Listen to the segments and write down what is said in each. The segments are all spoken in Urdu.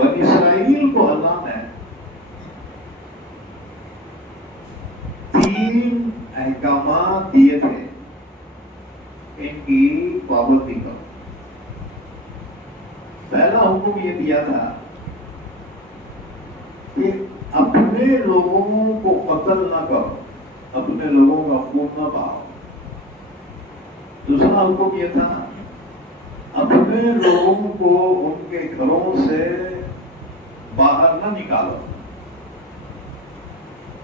بنی اسرائیل کو اللہ نے 3 احکامات دیے تھے ان کی پابندی کرو۔ پہلا حکم یہ دیا تھا کہ اپنے لوگوں کو قتل نہ کرو، اپنے لوگوں کا خون نہ بہاؤ۔ دوسرا حکم یہ تھا اپنے لوگوں کو ان کے گھروں سے باہر نہ نکالو،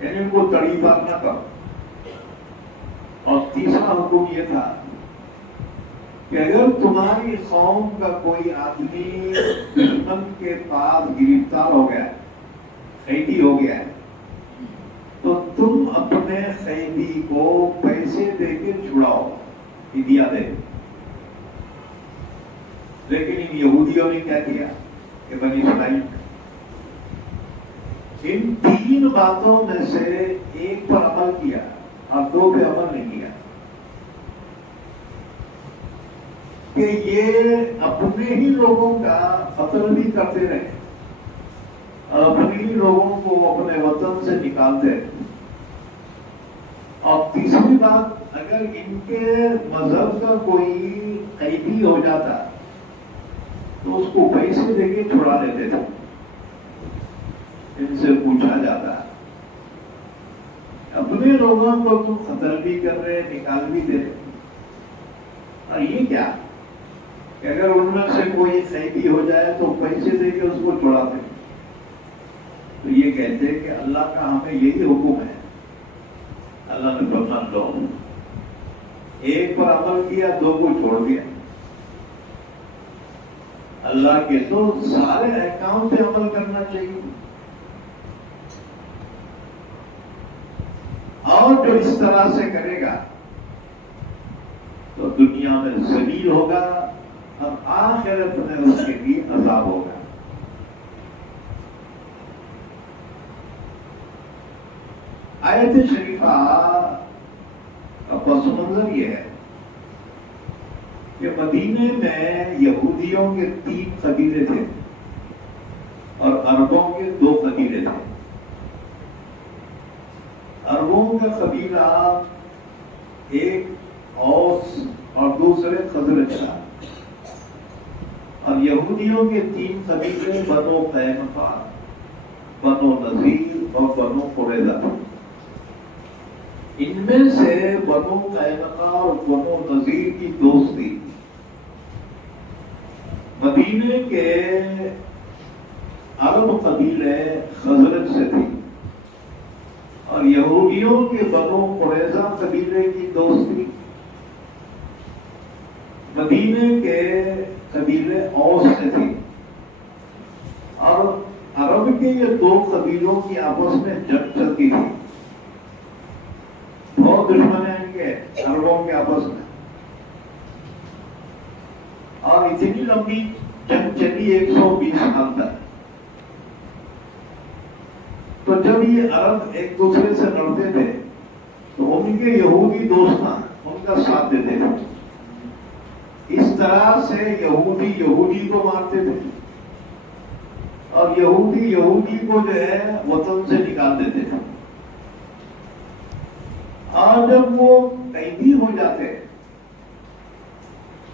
یعنی ان کو تڑیپا نہ کرو۔ اور تیسرا حکم یہ تھا کہ اگر تمہاری قوم کا کوئی آدمی دشمن کے پاس گرفتار ہو گیا، قیدی ہو گیا، تو تم اپنے قیدی کو پیسے دے کے چھڑاؤ، فدیہ دے۔ لیکن ان یہودیوں نے کیا کیا کہ بنی اسرائیل ان 3 باتوں میں سے ایک پر عمل کیا اور 2 پہ عمل نہیں کیا، کہ یہ اپنے ہی لوگوں کا قتل بھی کرتے رہے اور اپنے ہی لوگوں کو اپنے وطن سے نکالتے رہے۔ اور تیسری بات، اگر ان کے مذہب کا کوئی قیدی ہو جاتا تو اس کو پیسے دے کے چھڑا لیتے تھے، ان سے پوچھا جاتا اپنے لوگوں کو تم قتل بھی کر رہے، نکال بھی دے رہے، اور یہ کیا کہ اگر ان میں سے کوئی قیدی ہو جائے تو پیسے دے کے اس کو چھڑاتے۔ تو یہ کہتے ہیں کہ اللہ کا ہمیں یہی حکم ہے۔ اللہ نے فرمایا لو، ایک پر عمل کیا، 2 کو چھوڑ دیا۔ اللہ کے تو سارے احکام پہ عمل کرنا چاہیے، اور جو اس طرح سے کرے گا تو دنیا میں ذلیل ہوگا اور آخرت میں اس کے لیے عذاب ہوگا۔ آیت شریفہ کا پس منظر یہ ہے کہ مدینے میں یہودیوں کے 3 قبیلے تھے اور عربوں کے 2 قبیلے تھے۔ عربوں کا قبیلہ ایک اوس اور دوسرے خزرج تھا، اور یہودیوں کے 3 قبیلے بنو قینقاع، بنو نذیر اور بنو قریظہ تھے۔ ان میں سے بنو قینقاع اور بنو نذیر کی دوستی مدینے کے عرب قبیلے خزرج سے تھی، اور یہودیوں کے بنو قریظہ قبیلے کی دوستی مدینے کے قبیلے اوس سے تھی۔ اور عرب کے یہ 2 قبیلوں کی آپس میں جنگ چلتی تھی، بہت دشمن ہیں ان کے عربوں کے آپس میں، اور اتنی لمبی جنگ چلی 120 سال تک۔ تو جب یہ عرب ایک دوسرے سے لڑتے تھے تو ان کے یہودی دوستاں ان کا ساتھ دیتے تھے۔ اس طرح سے یہودی یہودی کو مارتے تھے اور یہودی یہودی کو جو ہے وطن سے نکال دیتے تھے، اور جب وہ قیدی ہو جاتے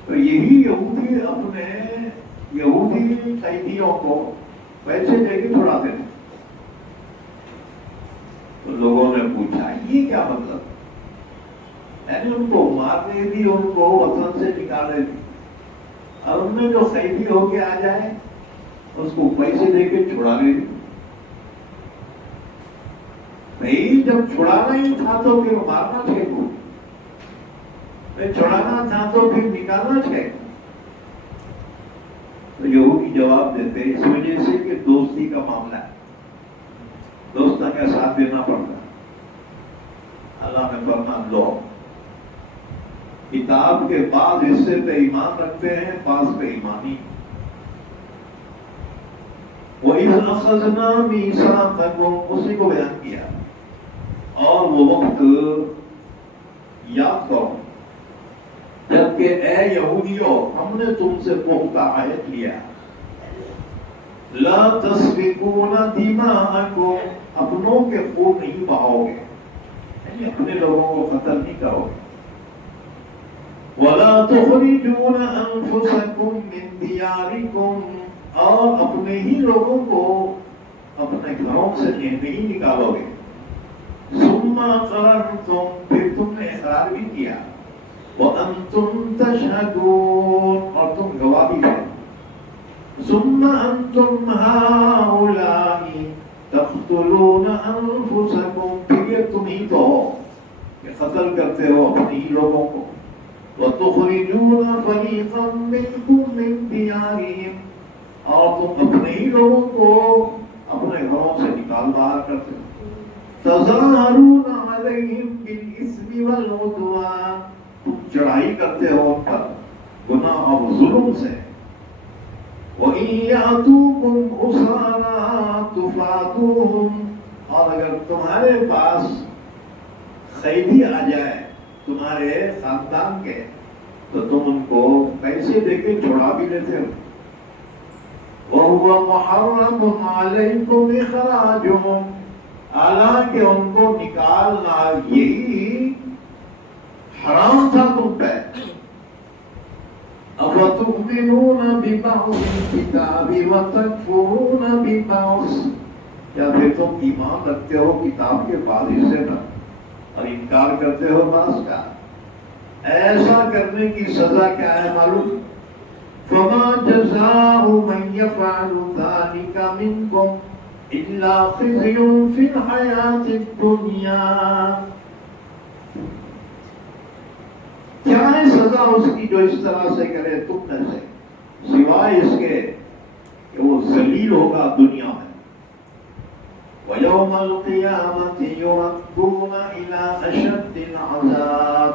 تو یہی یہودی اپنے یہودی قیدیوں کو پیسے دے کے چھڑاتے تھے۔ تو لوگوں نے پوچھا یہ کیا مطلب، یعنی ان کو مارنے بھی، ان کو وطن سے نکالے بھی، اور ان میں جو قیدی ہو کے آ جائے اس کو پیسے دے کے چھڑانے بھی۔ نہیں، جب چھڑانا ہی تھا تو پھر مارنا تھے کو، چھڑانا تھا تو پھر نکالنا تھے۔ تو یہودی جواب دیتے اس وجہ سے کہ دوستی کا معاملہ ہے، دوستوں کا ساتھ دینا پڑتا۔ اللہ نے فرمایا لو، کتاب کے بعض حصے پہ ایمان رکھتے ہیں، بعض پہ ایمان ہی۔ وَإِذْ أَخَذْنَا مِيثَاقَكُمْ، اسی کو بیان کیا، اور وہ وقت یاد کرو جبکہ اے یہودیوں ہم نے تم سے پختہ عہد لیا، لا تسفکون دماءکم، اپنوں کے خون نہیں بہاؤ گے، یعنی اپنے لوگوں کو قتل نہیں کرو گے۔ وَلَا تُخْرِجُونَ أَنفُسَكُم مِّن دِيَارِكُمْ، اور اپنے ہی لوگوں کو اپنے گھروں سے نہیں نکالو گے۔ ثُمَّ أَقْرَرْتُمْ، پھر تم نے اقرار بھی کیا، وَأَنتُمْ تَشْهَدُونَ، اور تم گواہ بھی تھے۔ ثُمَّ أَنتُمْ هَؤُلَاءِ تَقْتُلُونَ أَنفُسَكُمْ، پھر یہ تم ہی تو ہو کہ قتل کرتے ہو اپنے ہی لوگوں کو۔ وَتُخْرِجُونَ فَرِيقًا مِّنكُم مِّن دِيَارِهِمْ، اور تم اپنے ہی لوگوں کو اپنے گھروں سے نکال باہر کرتے ہو۔ تَظَاهَرُونَ عَلَيْهِمْ بِالْإِثْمِ وَالْعُدْوَانِ، تم چڑھائی کرتے ہو ان پر گناہ اور ظلم سے۔ وَإِن يَأْتُوكُمْ أُسَارَىٰ تُفَادُوهُمْ، اور اگر تمہارے پاس قیدی آ جائے تمہارے خاندان کے تو تم ان کو پیسے دے کے چھڑا بھی لیتے ہو۔ وَهُوَ مُحَرَّمٌ عَلَيْكُمْ إِخْرَاجُهُمْ، حالانکہ ان کو نکالنا یہی حرام تھا تم پہ۔ أَفَتُؤْمِنُونَ بِبَعْضِ الْكِتَابِ وَتَكْفُرُونَ بِبَعْضٍ، یا پھر تم ایمان رکھتے ہو کتاب کے بعض حصے پر اور انکار کرتے ہو بعض کا۔ ایسا کرنے کی سزا کیا ہے معلوم؟ فَمَا جَزَاءُ مَن يَفْعَلُ ذَلِكَ مِنكُمْ إِلَّا خِزْيٌ فِي الْحَيَاةِ الدُّنْيَا، کیا ہے سزا اس کی جو اس طرح سے کرے تم میں سے، سوائے اس کے کہ وہ ذلیل ہوگا دنیا میں۔ وَيَوْمَ الْقِيَامَةِ يُرَدُّونَ إِلَىٰ أَشَدِّ الْعَذَابِ،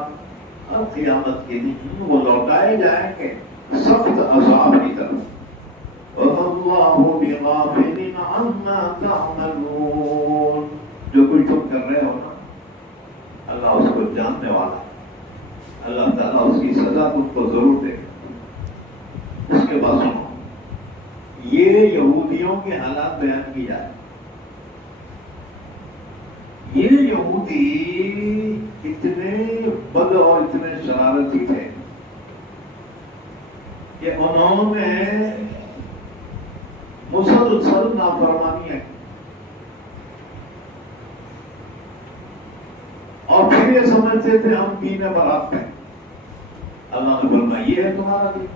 اور قیامت کے دن وہ لوٹائے جائیں گے سخت عذاب کی طرف۔ وَمَا اللَّهُ بِغَافِلٍ عَمَّا تَعْمَلُونَ، جو کچھ تم کر رہے ہو نا اللہ اس کو جاننے والا ہے، اللہ تعالیٰ اس کی سزا تم کو ضرور دے گا۔ اس کے بعد سنو، یہ یہودیوں کے حالات بیان کی جائے۔ یہ یہودی اتنے بد اور اتنے شرارتی تھے کہ انہوں نے مسلسل نافرمانیاں کی، اور پھر یہ سمجھتے تھے ہم دین برات میں۔ اللہ نے فرمایا یہ ہے تمہارا دین،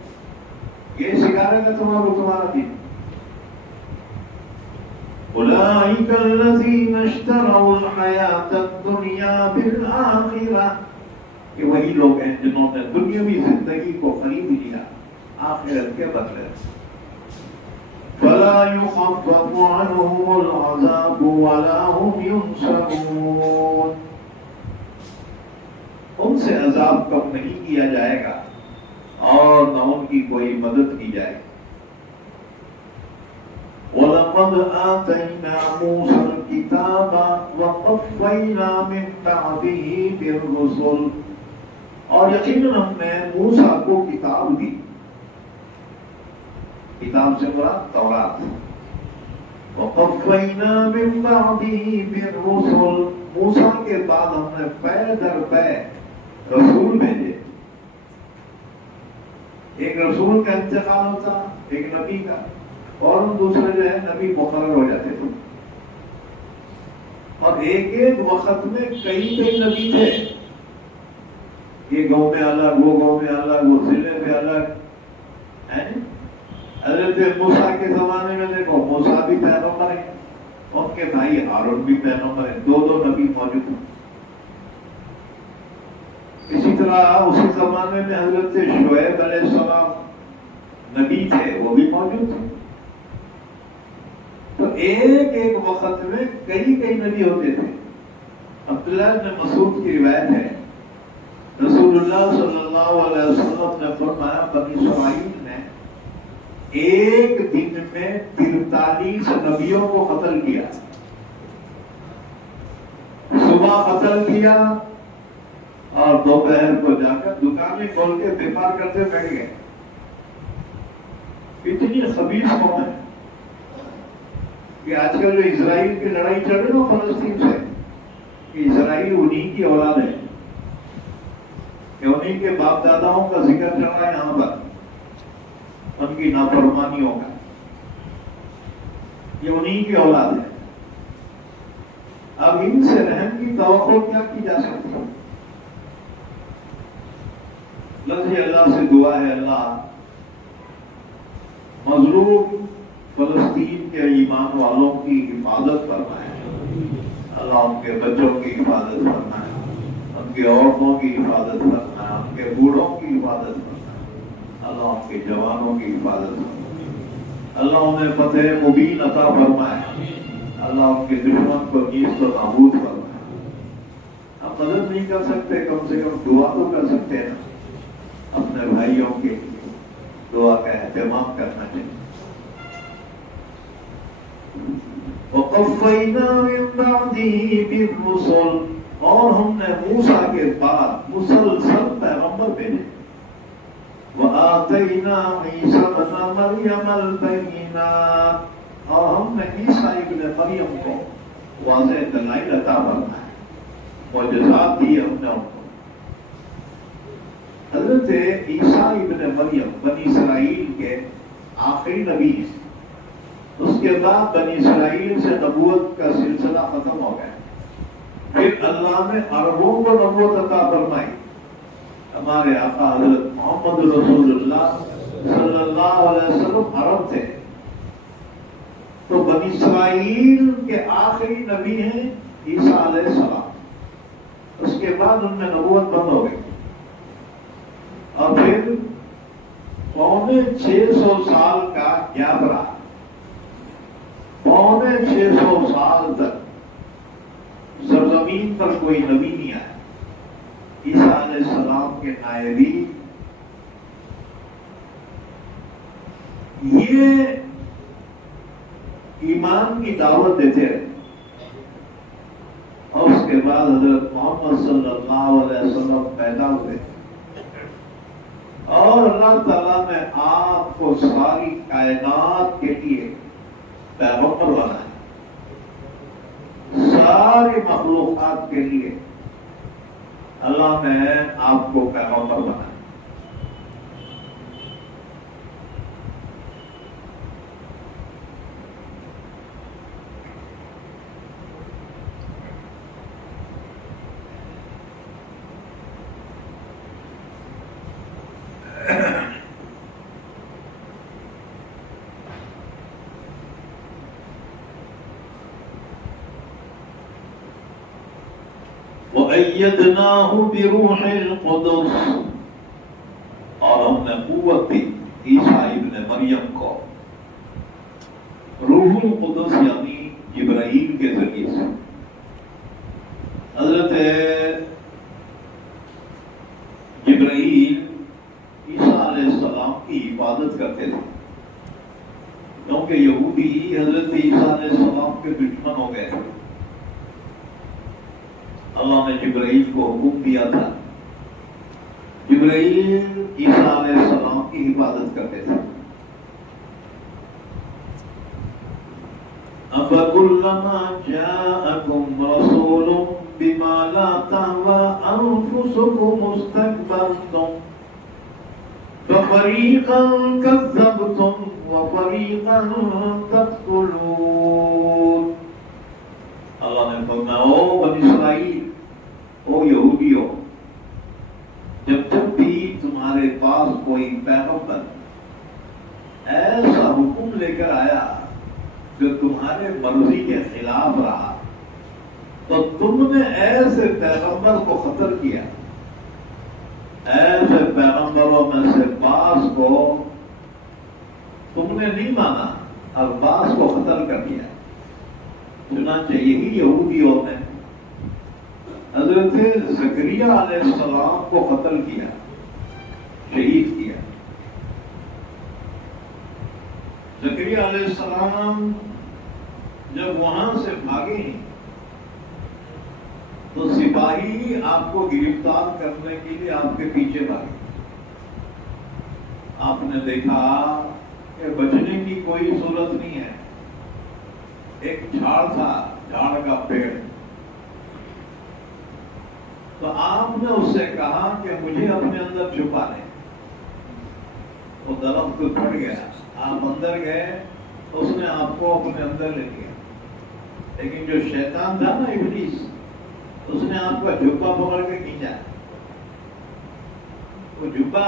یہ سکھا رہے گا تمہارا دین۔ أولئك الذين اشتروا الحياة الدنيا بالآخرة، کہ وہی لوگ ہیں جنہوں نے دنیاوی زندگی کو خرید لیا آخرت کے بدلے۔ فلا يخفف عنهم العذاب ولا هم ينصرون، ان سے عذاب کم نہیں کیا جائے گا اور نہ ان کی کوئی مدد کی جائے گی۔ وَلَقَدْ آتَيْنَا مُوسَى الْكِتَابَ وَقَفَّيْنَا مِن بَعْدِهِ بِالرُّسُلِ، اور یقیناً ہم نے موسیٰ کو کتاب دی، کتاب سے مراد تورات۔ وَقَفَّيْنَا مِن بَعْدِهِ بِالرُّسُلِ، موسیٰ کے بعد ہم نے پے در پے رسول بھیجے۔ ایک رسول کا انتقال ہوتا، ایک نبی کا، اور دوسرے جو ہے نبی مقرر ہو جاتے تھے، اور ایک ایک وقت میں کئی نبی تھے، یہ گاؤں میں الگ، وہ گاؤں میں الگ، وہ ضلع میں الگ۔ حضرت موسیٰ کے زمانے میں دیکھو موسیٰ بھی پیغمبر ہیں، ان کے بھائی ہارون بھی پیغمبر ہیں، دو نبی موجود ہیں۔ اسی طرح اسی زمانے میں حضرت شعیب علیہ السلام نبی تھے، وہ بھی موجود تھے۔ تو ایک ایک وقت میں کئی نبی ہوتے تھے۔ عبداللہ بن مسعود کی روایت ہے، رسول اللہ صلی اللہ علیہ وسلم نے فرمایا بنی اسرائیل نے ایک دن میں 43 نبیوں کو قتل کیا۔ صبح قتل کیا اور دوپہر کو جا کر دکانیں کھول کے بیپار کرتے بیٹھ گئے۔ اتنی خبیث قوم ہے، کہ آج کل جو اسرائیل کی لڑائی چل رہی ہے نا فلسطین سے، کہ اسرائیل انہی کی اولاد ہے، کہ انہی کے باپ داداؤں کا ذکر چل رہا ہے یہاں پر، ان کی نافرمانیوں کا، یہ انہی کی اولاد ہے۔ اب ان سے رحم کی توقع کیا کی جا سکتی ہے؟ لفظ اللہ سے دعا ہے، اللہ مظلوم فلسطین کے ایمان والوں کی حفاظت فرمائے، اللہ ان کے بچوں کی حفاظت فرمائے، ان کی عورتوں کی حفاظت فرمائے، ان کے بوڑھوں کی حفاظت فرمائے، اللہ ان کے جوانوں کی حفاظت فرمائے، اللہ انہیں فتح مبین عطا فرمائے، اللہ ان کے دشمن کو نیست و نابود فرمائے۔ ہم مدد نہیں کر سکتے، کم سے کم دعا تو کر سکتے ہیں نا، اپنے بھائیوں کی دعا کا اہتمام کرنا چاہیے۔ وَقَفَّيْنَا مِن بَعْدِهِ بِالرُّسُلِ، اور ہم نے موسیٰ کے بعد مسلسل پیغمبر بھیجے۔ وَآتَيْنَا عِیسَىٰ ابْنَ مَرْیَمَ الْبَیِّنَاتِ، اور ہم نے عیسیٰ ابن مریم کو واضح دلائل عطا فرمائے، معجزات دی ہم نے ان کو۔ حضرت عیسیٰ ابن مریم بنی اسرائیل کے آخری نبی ہیں، اس کے بعد بنی اسرائیل سے نبوت کا سلسلہ ختم ہو گیا، پھر اللہ نے عربوں کو نبوت عطا فرمائی۔ ہمارے آقا حضرت محمد رسول اللہ صلی اللہ علیہ وسلم عرب تھے، تو بنی اسرائیل کے آخری نبی ہیں عیسیٰ علیہ السلام، اس کے بعد ان میں نبوت بند ہو گئی، اور پھر 650 سال کا گیپ رہا، 650 سال تک سرزمین پر کوئی نبی نہیں آیا۔ عیسیٰ علیہ السلام کے نائبین یہ ایمان کی دعوت دیتے رہے، اور اس کے بعد حضرت محمد صلی اللہ علیہ وسلم پیدا ہوئے، اور اللہ تعالیٰ نے آپ کو ساری کائنات کے لیے پیغمبر بنایا، ساری مخلوقات کے لیے اللہ نے آپ کو پیغمبر بنایا۔ وَأَيَّدْنَاهُ بِرُوحِ الْقُدُسِ، اور ہم نے قوت دی عیسیٰ ابن مریم کو روح القدس یعنی جبرائیل کے ذریعے سے۔ حضرت جبرائیل عیسیٰ علیہ السلام کی حفاظت کرتے تھے، کیونکہ یہودی حضرت عیسیٰ علیہ السلام کے دشمن ہو گئے تھے۔ اللہ نے جبرائیل کو حکم دیا تھا، جبرائیل عیسیٰ علیہ السلام کی حفاظت کرتے تھے۔ أَفَكُلَّمَا جَاءَكُمْ رَسُولٌ بِمَا لَا تَهْوَىٰ أَنفُسُكُمُ اسْتَكْبَرْتُمْ فَفَرِيقًا كَذَّبْتُمْ وَفَرِيقًا تَقْتُلُونَ۔ اللہ نے فرمایا، او بنی اسرائیل، او یہودیوں، جب بھی تمہارے پاس کوئی پیغمبر ایسا حکم لے کر آیا جو تمہارے مرضی کے خلاف رہا، تو تم نے ایسے پیغمبر کو قتل کیا۔ ایسے پیغمبروں میں سے بعض کو تم نے نہیں مانا اور بعض کو قتل کر دیا۔ چنانچہ یہی یہودیوں نے حضرت زکریا علیہ السلام کو قتل کیا، شہید کیا۔ زکریا علیہ السلام جب وہاں سے بھاگے تو سپاہی آپ کو گرفتار کرنے کے لیے آپ کے پیچھے بھاگے۔ آپ نے دیکھا کہ بچنے کی کوئی صورت نہیں ہے، ایک جھاڑ تھا، جھاڑ کا پیڑ. تو آپ نے اس سے کہا کہ مجھے اپنے اندر چھپا لے. وہ درخت پھٹ گیا، آپ اندر گئے، اس نے آپ کو اپنے اندر لے لیا. لیکن جو شیطان تھا نا، ابلیس، اس نے آپ کا جھبا پکڑ کے کھینچا. وہ جھبا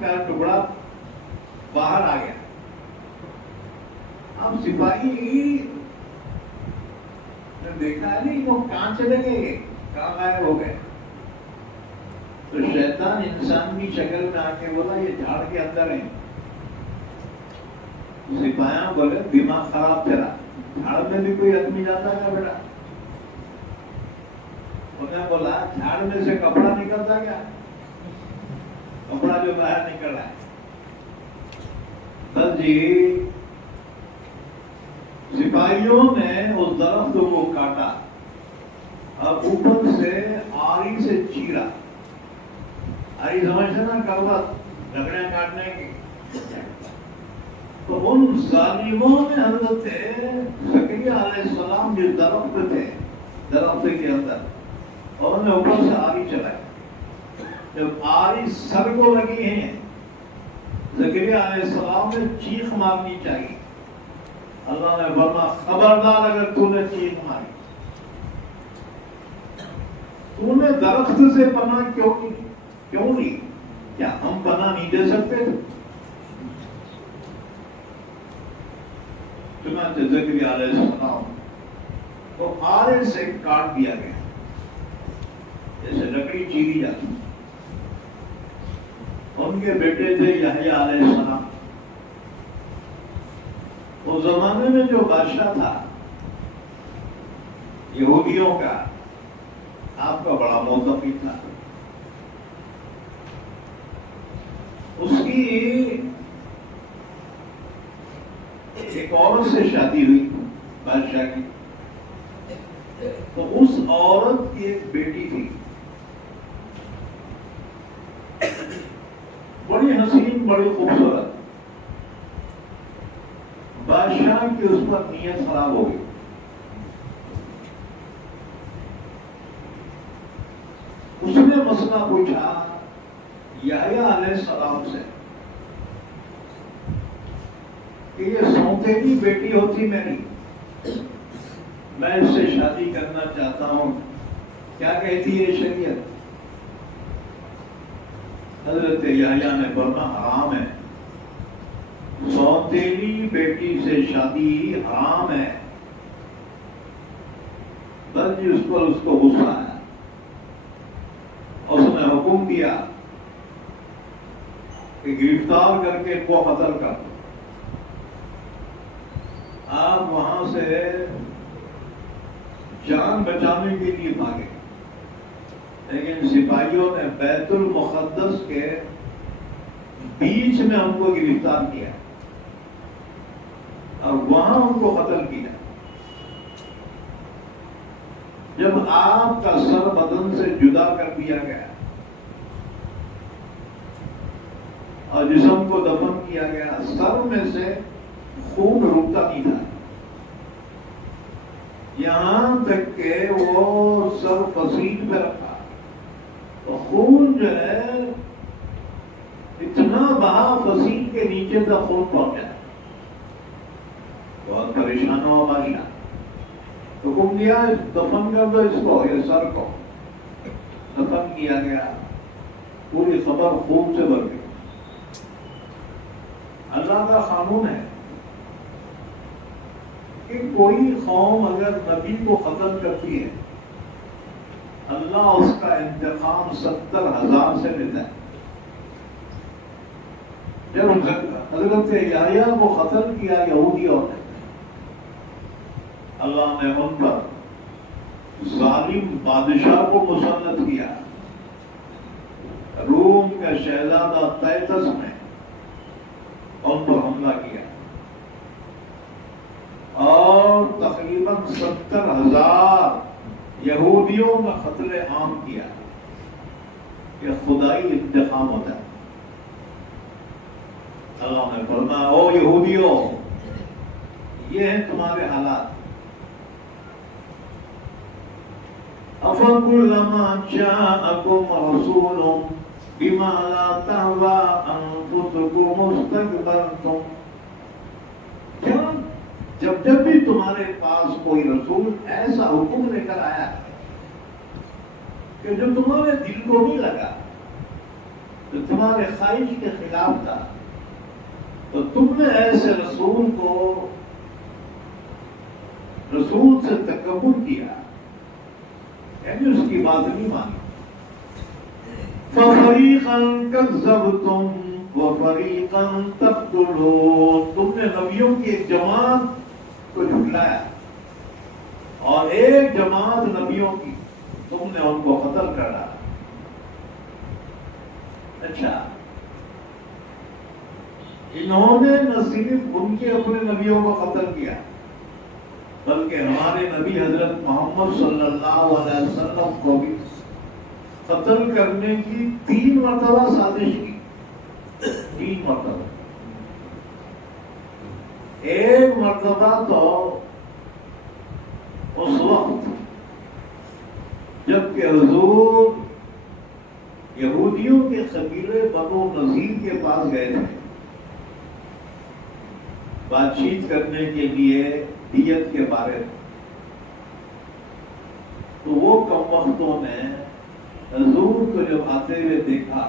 کا ٹکڑا باہر آ گیا. اب سپاہی نے دیکھا نہیں وہ کہاں چلے گئے، کہاں غائب ہو گئے. تو شیطان انسان کی شکل میں آ کے بولا یہ جھاڑ کے اندر ہیں. سپاہیاں بولے دماغ خراب تیرا، جھاڑ میں بھی کوئی آدمی جاتا ہے بیٹا؟ انہیں بولا جھاڑ میں سے کپڑا نکلتا کیا؟ کپڑا جو باہر نکل رہا ہے. بس جی سپاہیوں نے اس درخت کو کاٹا اور اوپر سے آری سے چیرا. آری سمجھتے نا، کروت لکڑیاں کاٹنے کی. تو ان ظالموں نے حضرت زکریا علیہ السلام جو درخت تھے، درخت کے اندر، اور انہوں نے اوپر سے آری چلائی. جب آری سر کو لگی ہیں، زکریا علیہ السلام نے چیخ مارنی چاہیے. اللہ نے فرمایا خبردار اگر تو نے چیخ ماری. تو نے درخت سے پناہ کیوں لی؟ کیا ہم پناہ نہیں دے سکتے تھے؟ چنانچہ زکریا علیہ السلام کو آرے سے کاٹ دیا گیا، جیسے لکڑی چیری جاتی. ان کے بیٹے تھے یحییٰ علیہ السلام. اس زمانے میں جو بادشاہ تھا یہودیوں کا، آپ کا بڑا موقفی تھا. اس کی ایک عورت سے شادی ہوئی بادشاہ کی. تو اس عورت کی ایک بیٹی تھی، بڑی حسین، بڑی خوبصورت. بادشاہ کی اس پر نیت خراب ہو گئی. اس نے مسئلہ پوچھا یحییٰ علیہ السلام سے کہ یہ سوتیلی بیٹی ہوتی میری، میں اس سے شادی کرنا چاہتا ہوں، کیا کہتی ہے شریعت؟ حضرت یحییٰ نے فرمایا حرام ہے، سوتیلی بیٹی سے شادی حرام ہے. بس جی اس کو غصہ آیا. اس نے حکم دیا کہ گرفتار کر کے ان کو قتل کر دو. آپ وہاں سے جان بچانے کے لیے بھاگے، لیکن سپاہیوں نے بیت المقدس کے بیچ میں ان کو گرفتار کیا اور وہاں ان کو قتل کیا. جب آپ کا سر بدن سے جدا کر دیا گیا اور جسم کو دفن کیا گیا، سر میں سے خون رکتا نہیں تھا، یہاں تک کہ وہ سر فصیل پہ رکھا تو خون جو ہے اتنا بہا فصیل کے نیچے تک خون پہنچا. بہت پریشان ہوا بادشاہ. حکم دیا دفن کر دو اس کو، یہ سر کو دفن کیا گیا. پوری خبر خون سے بھر گئی. اللہ کا قانون ہے کہ کوئی قوم اگر نبی کو قتل کرتی ہے، اللہ اس کا انتقام 70,000 سے لیتا ہے. جب حضرت یحییٰ کو قتل کیا یہودیوں نے، اللہ نے ان پر ظالم بادشاہ کو مسلط کیا. روم کا شہزادہ تائتس نے ان پر حملہ کیا اور تقریباً 70,000 یہودیوں کا قتل عام کیا. یہ خدائی انتقام ہوتا ہے. اللہ نے فرمایا او یہودیوں، یہ ہیں تمہارے حالات. افکلما جاءکم رسول بما لا تهوى انفسکم استكبرتم، کیا جب بھی تمہارے پاس کوئی رسول ایسا حکم لے کر آیا کہ جو تمہارے دل کو نہیں لگا، جو تمہارے خواہش کے خلاف تھا، تو تم نے ایسے رسول سے تکبر کیا، یعنی اس کی بات نہیں مانی۔ فَفَرِيقًا كَذَّبْتُمْ وَفَرِيقًا تَقْتُلُونَ، تم نے نبیوں کی ایک جماعت کو جھٹلایا اور ایک جماعت نبیوں کی تم نے ان کو قتل کر ڈالا۔ اچھا، انہوں نے نہ صرف ان کے اپنے نبیوں کو قتل کیا، بلکہ ہمارے نبی حضرت محمد صلی اللہ علیہ وسلم کو بھی قتل کرنے کی 3 مرتبہ سازش کی، 3 مرتبہ۔ ایک مرتبہ تو اس وقت جبکہ حضور یہودیوں کے قبیلے بنو نذیر کے پاس گئے تھے بات چیت کرنے کے لیے دیت کے بارے میں، تو وہ کم وقتوں نے حضور کو جب آتے ہوئے دیکھا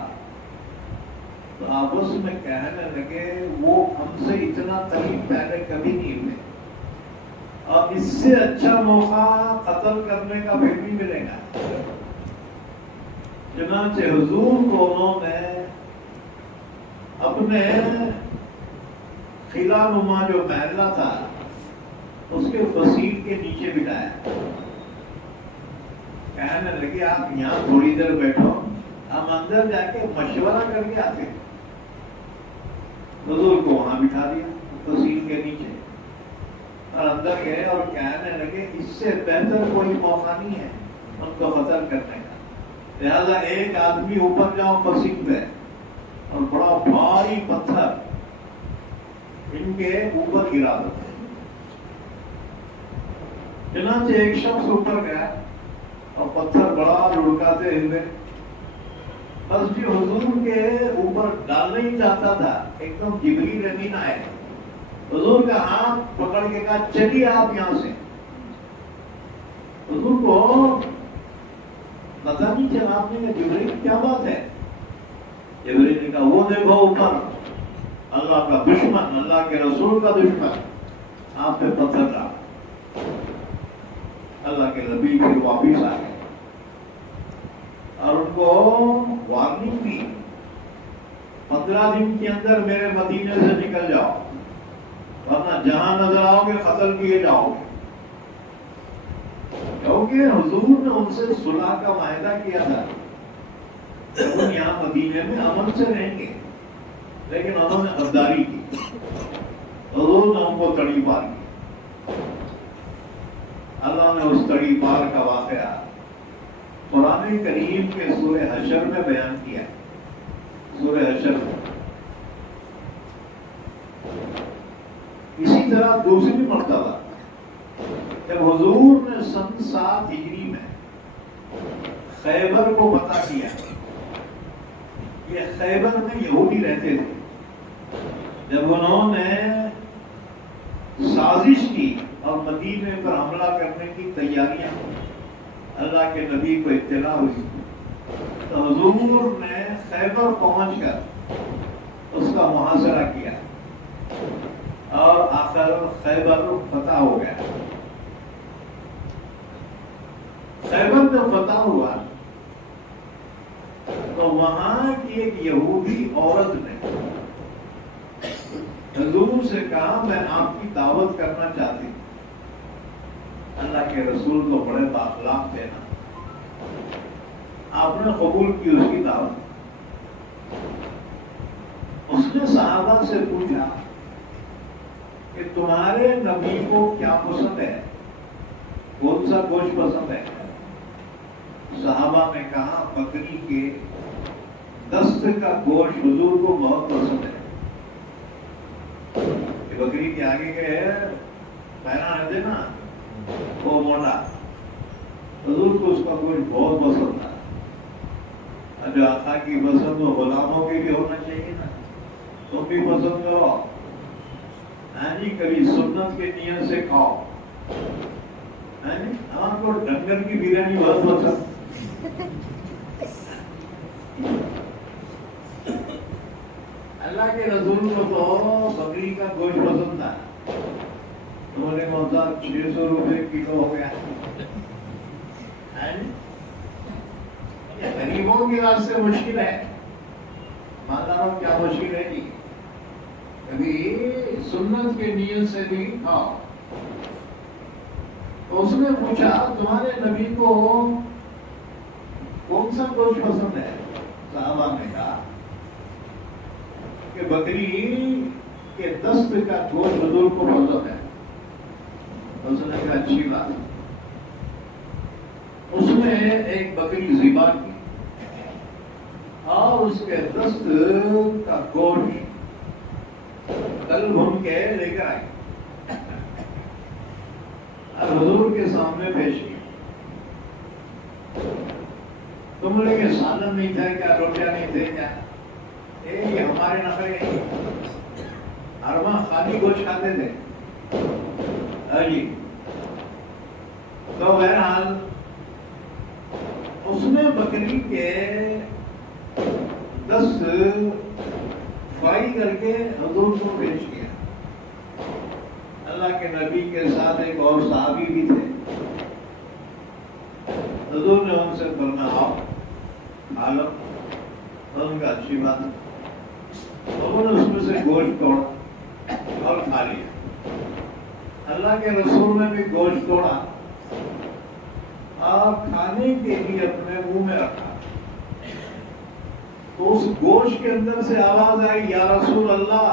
تو آپس میں کہنے لگے وہ ہم سے اتنا قریب پہلے کبھی نہیں ہوئے، اور اس سے اچھا موقع قتل کرنے کا پھر بھی ملے گا۔ چنانچہ حضور کو انہوں نے اپنے خلا نما جو محلہ تھا اس کے فصیل کے نیچے بٹھایا، کہنے لگے آپ یہاں تھوڑی دیر بیٹھو، ہم اندر جا کے مشورہ کر کے آتے ہیں۔ حضور کو وہاں بٹھا دیا فصیل کے نیچے، اور اندر گئے اور کہنے لگے اس سے بہتر کوئی موقع نہیں ہے ان کو قتل کرنے کا، لہذا ایک آدمی اوپر جاؤ فصیل پہ اور بڑا بھاری پتھر ان کے اوپر گرا دو۔ چنانچہ ایک شخص اوپر گیا اور پتھر بڑا لڑکاتے ہوئے بس جو حضور کے اوپر ڈالنا ہی چاہتا تھا، ایک دم جبریل امین آئے، حضور کا ہاتھ پکڑ کے کہا چلیے آپ یہاں سے۔ حضور کو پتا نہیں چلا، آپ نے کہا جبریل کیا بات ہے؟ جبریل نے کہا وہ دیکھو اوپر اللہ کا دشمن، اللہ کے رسول کا دشمن آپ پہ پتھر ڈالا۔ اللہ کے نبی پھر واپس آ گئے اور ان کو وارننگ دی 15 دن کے اندر میرے مدینے سے نکل جاؤ، ورنہ جہاں نظر آؤ گے قتل کیے جاؤ گے، کیونکہ حضور نے ان سے صلح کا معاہدہ کیا تھا کہ وہ یہاں مدینے میں امن سے رہیں گے، لیکن انہوں نے غداری کی، حضور نے ان کو تڑی پار کی۔ اللہ نے اس تڑی پار کا واقعہ قرآن کریم کے سورہ حشر میں بیان کیا، سورہ حشر میں۔ اسی طرح دوسری مرتبہ جب حضور نے سن 7 ہجری میں خیبر کو فتح کیا، یہ خیبر میں یہودی رہتے تھے، جب انہوں نے سازش کی اور مدینے پر حملہ کرنے کی تیاریاں، اللہ کے نبی کو اطلاع ہوئی تو حضور نے خیبر پہنچ کر اس کا محاصرہ کیا اور آخر خیبر فتح ہو گیا۔ خیبر جب فتح ہوا تو وہاں کی ایک یہودی عورت نے حضور سے کہا میں آپ کی دعوت کرنا چاہتی ہوں۔ اللہ کے رسول تو بڑے بااخلاق تھے نا، آپ نے قبول کی اس کی دعوت۔ اس نے صحابہ سے پوچھا کہ تمہارے نبی کو کیا پسند ہے، کون سا گوشت پسند ہے؟ صحابہ نے کہا بکری کے دست کا گوشت حضور کو بہت پسند ہے۔ بکری کے آگے کے پہنا ہے نا وہ موٹا، حضور کو اس کا گوشت بہت پسند تھا. جو آقا کی پسند ہو غلاموں کے بھی ہونا چاہیے نا. تم بھی پسند کرو. ہاں جی کبھی سنت کے نیت سے کھاؤ. ہاں جی ہم کو ڈنگر کی بریانی بہت پسند. اللہ کے رسول کو تو بکری کا گوشت پسند تھا. انہوں نے کہا تھا 600 روپے کلو ہو گیا. غریبوں کے واسطے مشکل ہے. مالداروں کیا مشکل ہے جی. کبھی سنت کے نیت سے بھی کھاؤ. تو اس نے پوچھا تمہارے نبی کو کون سا گوشت پسند ہے؟ صحابہ نے کہا کہ بکری کے دست کا گوشت حضور کو پسند ہے. اس نے کہا اچھی بات. اس نے ایک بکری ذبح کی اور اس کے دست کا گوشت کل بھون کے لے کر آئی اور حضور کے سامنے پیش کی. تم نے کہ سالن نہیں تھا کیا, روٹیاں نہیں تھے کیا؟ یہ ہمارے نخرے ہر ماہ خالی گوشت کھاتے تھے. جی تو بہرحال اس نے بکری کے دست فرائی کر کے حضور کو پیش کیا. اللہ کے نبی کے ساتھ ایک اور صحابی بھی تھے. حضور نے ان سے فرمایا آؤ کھا لو. ان کا اچھی بات. انہوں نے اس میں سے گوشت توڑا اور کھا لیا. اللہ کے رسول نے بھی گوشت توڑا اور کھانے کے لیے اپنے منہ میں رکھا. تو اس گوشت کے اندر سے آواز آئی یا رسول اللہ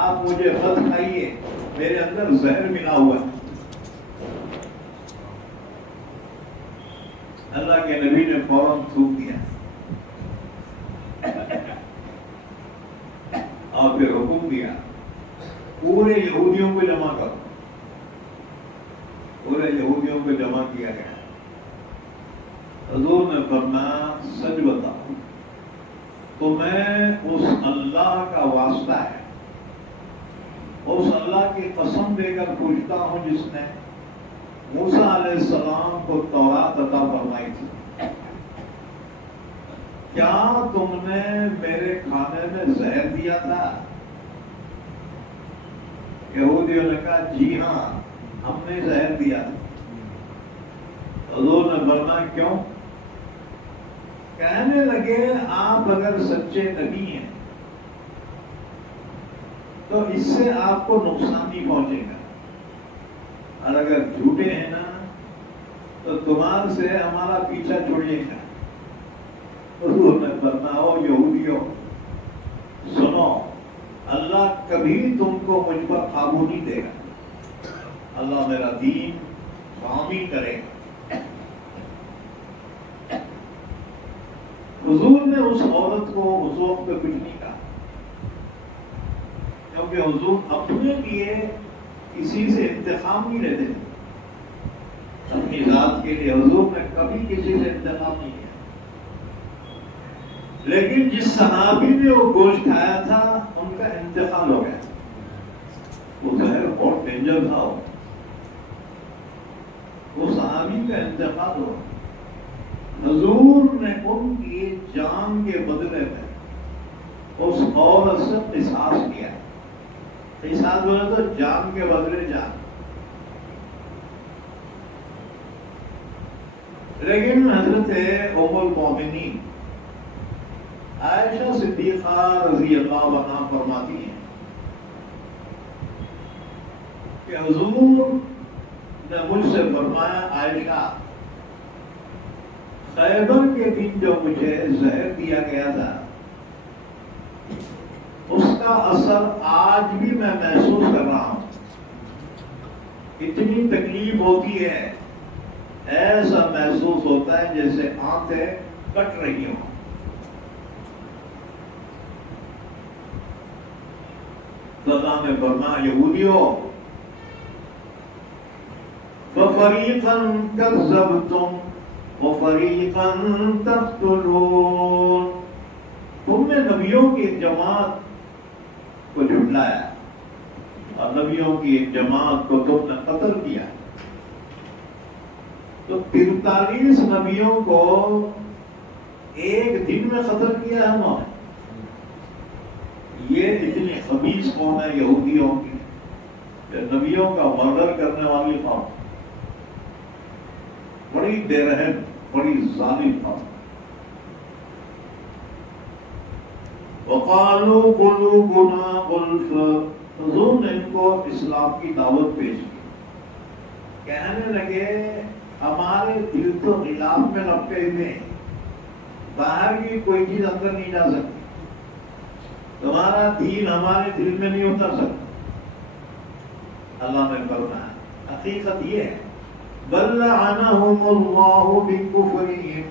آپ مجھے مت کھائیے, میرے اندر زہر ملا ہوا ہے. اللہ کے نبی نے فوراً تھوک دیا اور پھر حکم دیا پورے یہودیوں کو جمع کرو. پورے یہودیوں کو جمع کیا گیا. حضور نے فرمایا سچ بتاؤ تو میں اس اللہ کا واسطہ ہے, اس اللہ کی قسم دے کر پوچھتا ہوں جس نے موسیٰ علیہ السلام کو تورات عطا فرمائی تھی, کیا تم نے میرے کھانے میں زہر دیا تھا؟ یہودیوں نے کہا جی ہاں ہم نے زہر دیا تھا. حضور نے فرمایا کیوں؟ کہنے لگے آپ اگر سچے نبی ہیں تو اس سے آپ کو نقصان نہیں پہنچے گا, اور اگر جھوٹے ہیں نا تو تمہار سے ہمارا پیچھا چھوڑیے گا. حضور نے فرمایا یہودیوں سنو, اللہ کبھی تم کو مجھ پر قابو نہیں دے گا. اللہ میرا دین تعمیر کرے گا. حضور نے اس عورت کو اس وقت پہ کچھ نہیں کہا, کیونکہ حضور اپنے لیے کسی سے انتقام نہیں لیتے تھے. اپنی ذات کے لیے حضور نے کبھی کسی سے انتقام نہیں کیا. لیکن جس صحابی نے وہ گوشت کھایا تھا ان کا انتقال ہو گیا. وہ زہر بہت ڈینجر تھا. وہ صحابی کا انتقال ہو. حضور نے ان کی جان کے بدلے میں اس عورت سے قصاص کیا. قصاص بولے تو جان کے بدلے جان. لیکن حضرت ام المومنین عائشہ صدیقہ رضی اللہ عنہا فرماتی ہیں کہ حضور نے مجھ سے فرمایا عائشہ خیبر کے دن جو مجھے زہر دیا گیا تھا اس کا اثر آج بھی میں محسوس کر رہا ہوں. اتنی تکلیف ہوتی ہے, ایسا محسوس ہوتا ہے جیسے آنکھیں کٹ رہی ہوں. اللہ نے فرمایا یہودیوں فَفَرِيقًا كَذَّبْتُمْ وَفَرِيقًا تَقْتُلُونَ، تم نے نبیوں کی ایک جماعت کو جھٹلایا اور نبیوں کی ایک جماعت کو تم نے قتل کیا. تو 43 نبیوں کو ایک دن میں قتل کیا ہے انہوں نے. یہ اتنی خبیث قوم ہے یہودیوں کی، کہ نبیوں کا مردر کرنے والی قوم، بڑی بے رحم، بڑی ظالم قوم. وقالوا قلوبنا غلف، حضور نے ان کو اسلام کی دعوت پیش کی. کہنے لگے ہمارے دل تو غلاف میں لپٹے ہوئے ہیں، باہر کی کوئی چیز اندر نہیں جا سکتی، تمہارا دین ہمارے دل میں نہیں اتر سکتا. اللہ نے فرمایا حقیقت یہ ہے بل لعنہم اللہ بکفرہم،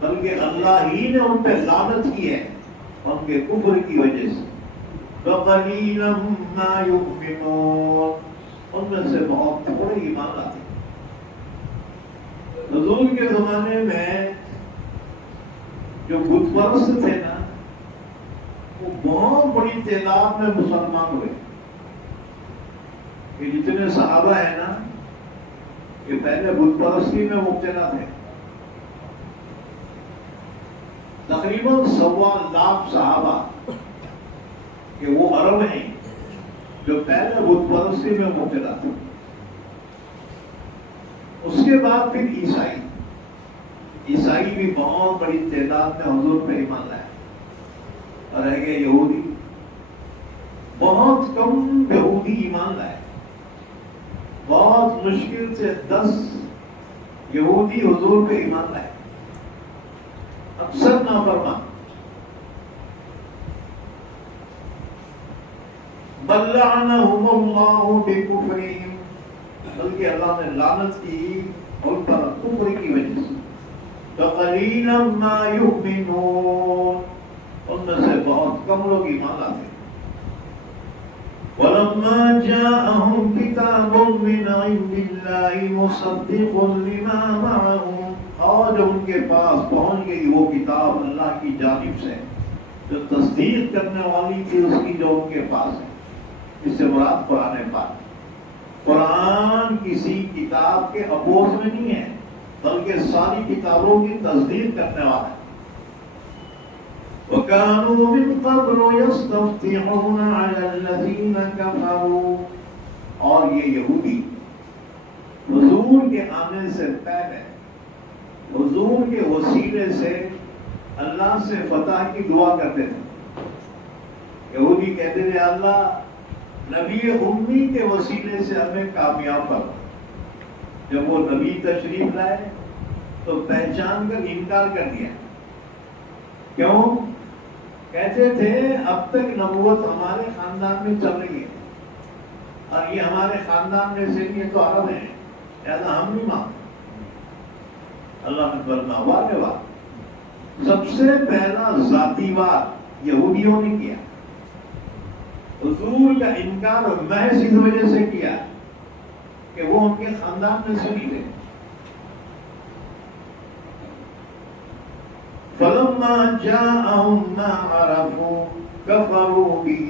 بلکہ اللہ ہی نے ان پہ لعنت کی ہے ان کے کفر کی وجہ سے. فقلیلا ما یؤمنون، ان میں سے بہت تھوڑے ایمان لاتے. حضور کے زمانے میں جو بت پرست تھے نا، وہ بہت بڑی تعداد میں مسلمان ہوئے. کہ جتنے صحابہ ہیں نا، یہ پہلے بت پرستی میں مبتلا تھے. تقریباً 1.25 لاکھ صحابہ کہ وہ عرب ہیں جو پہلے بت پرستی میں مبتلا تھے. اس کے بعد پھر عیسائی بھی بہت بڑی تعداد میں حضور پہ ایمان لائے. اور رہ گئے یہودی، بہت کم یہودی ایمان لائے. بہت مشکل سے 10 یہودی حضور پہ ایمان لائے، اکثر نافرمان. بل لعنہم اللہ بکفرہم، بلکہ اللہ نے لعنت کی ان پر کفر کی وجہ سے. فقلیلا ما یؤمنون، ان میں سے بہت کم لوگ ایمان لاتے. وَلَمَّا جَاءَهُمْ كِتَابٌ مِّنْ عِندِ اللَّهِ مُصَدِّقٌ لِّمَا مَعَهُمْ، اور جب ان کے پاس پہنچ گئی وہ کتاب اللہ کی جانب سے جو تصدیق کرنے والی تھی اس کی جو ان کے پاس ہے. اس سے مراد قرآن پاک. قرآن کسی کتاب کے اپوز میں نہیں ہے، بلکہ ساری کتابوں کی تصدیق کرنے والا ہے. وَكَانُوا مِن قَبْلُ يَسْتَفْتِحُونَ عَلَى الَّذِينَ كَفَرُوا، اور یہ یہودی حضور کے آنے سے پہلے حضور کے وسیلے سے اللہ سے فتح کی دعا کرتے تھے. یہودی کہتے تھے اللہ نبی امی کے وسیلے سے ہمیں کامیاب کر. جب وہ نبی تشریف لائے تو پہچان کر انکار کر دیا. کیوں؟ کہتے تھے اب تک نبوت ہمارے خاندان میں چل رہی ہے اور یہ ہمارے خاندان میں سے یہ تو عرب ہیں، لہذا ہم نہیں مانتے. اللہ نے فرمایا واہ واہ، سب سے پہلا ذاتی وار یہودیوں نے کیا. حضور کا انکار محض اس وجہ سے کیا کہ وہ ان کے خاندان میں سے نہیں تھے. فَلَمَّا جَاءَهُم مَّا عَرَفُوا كَفَرُوا بِهِ،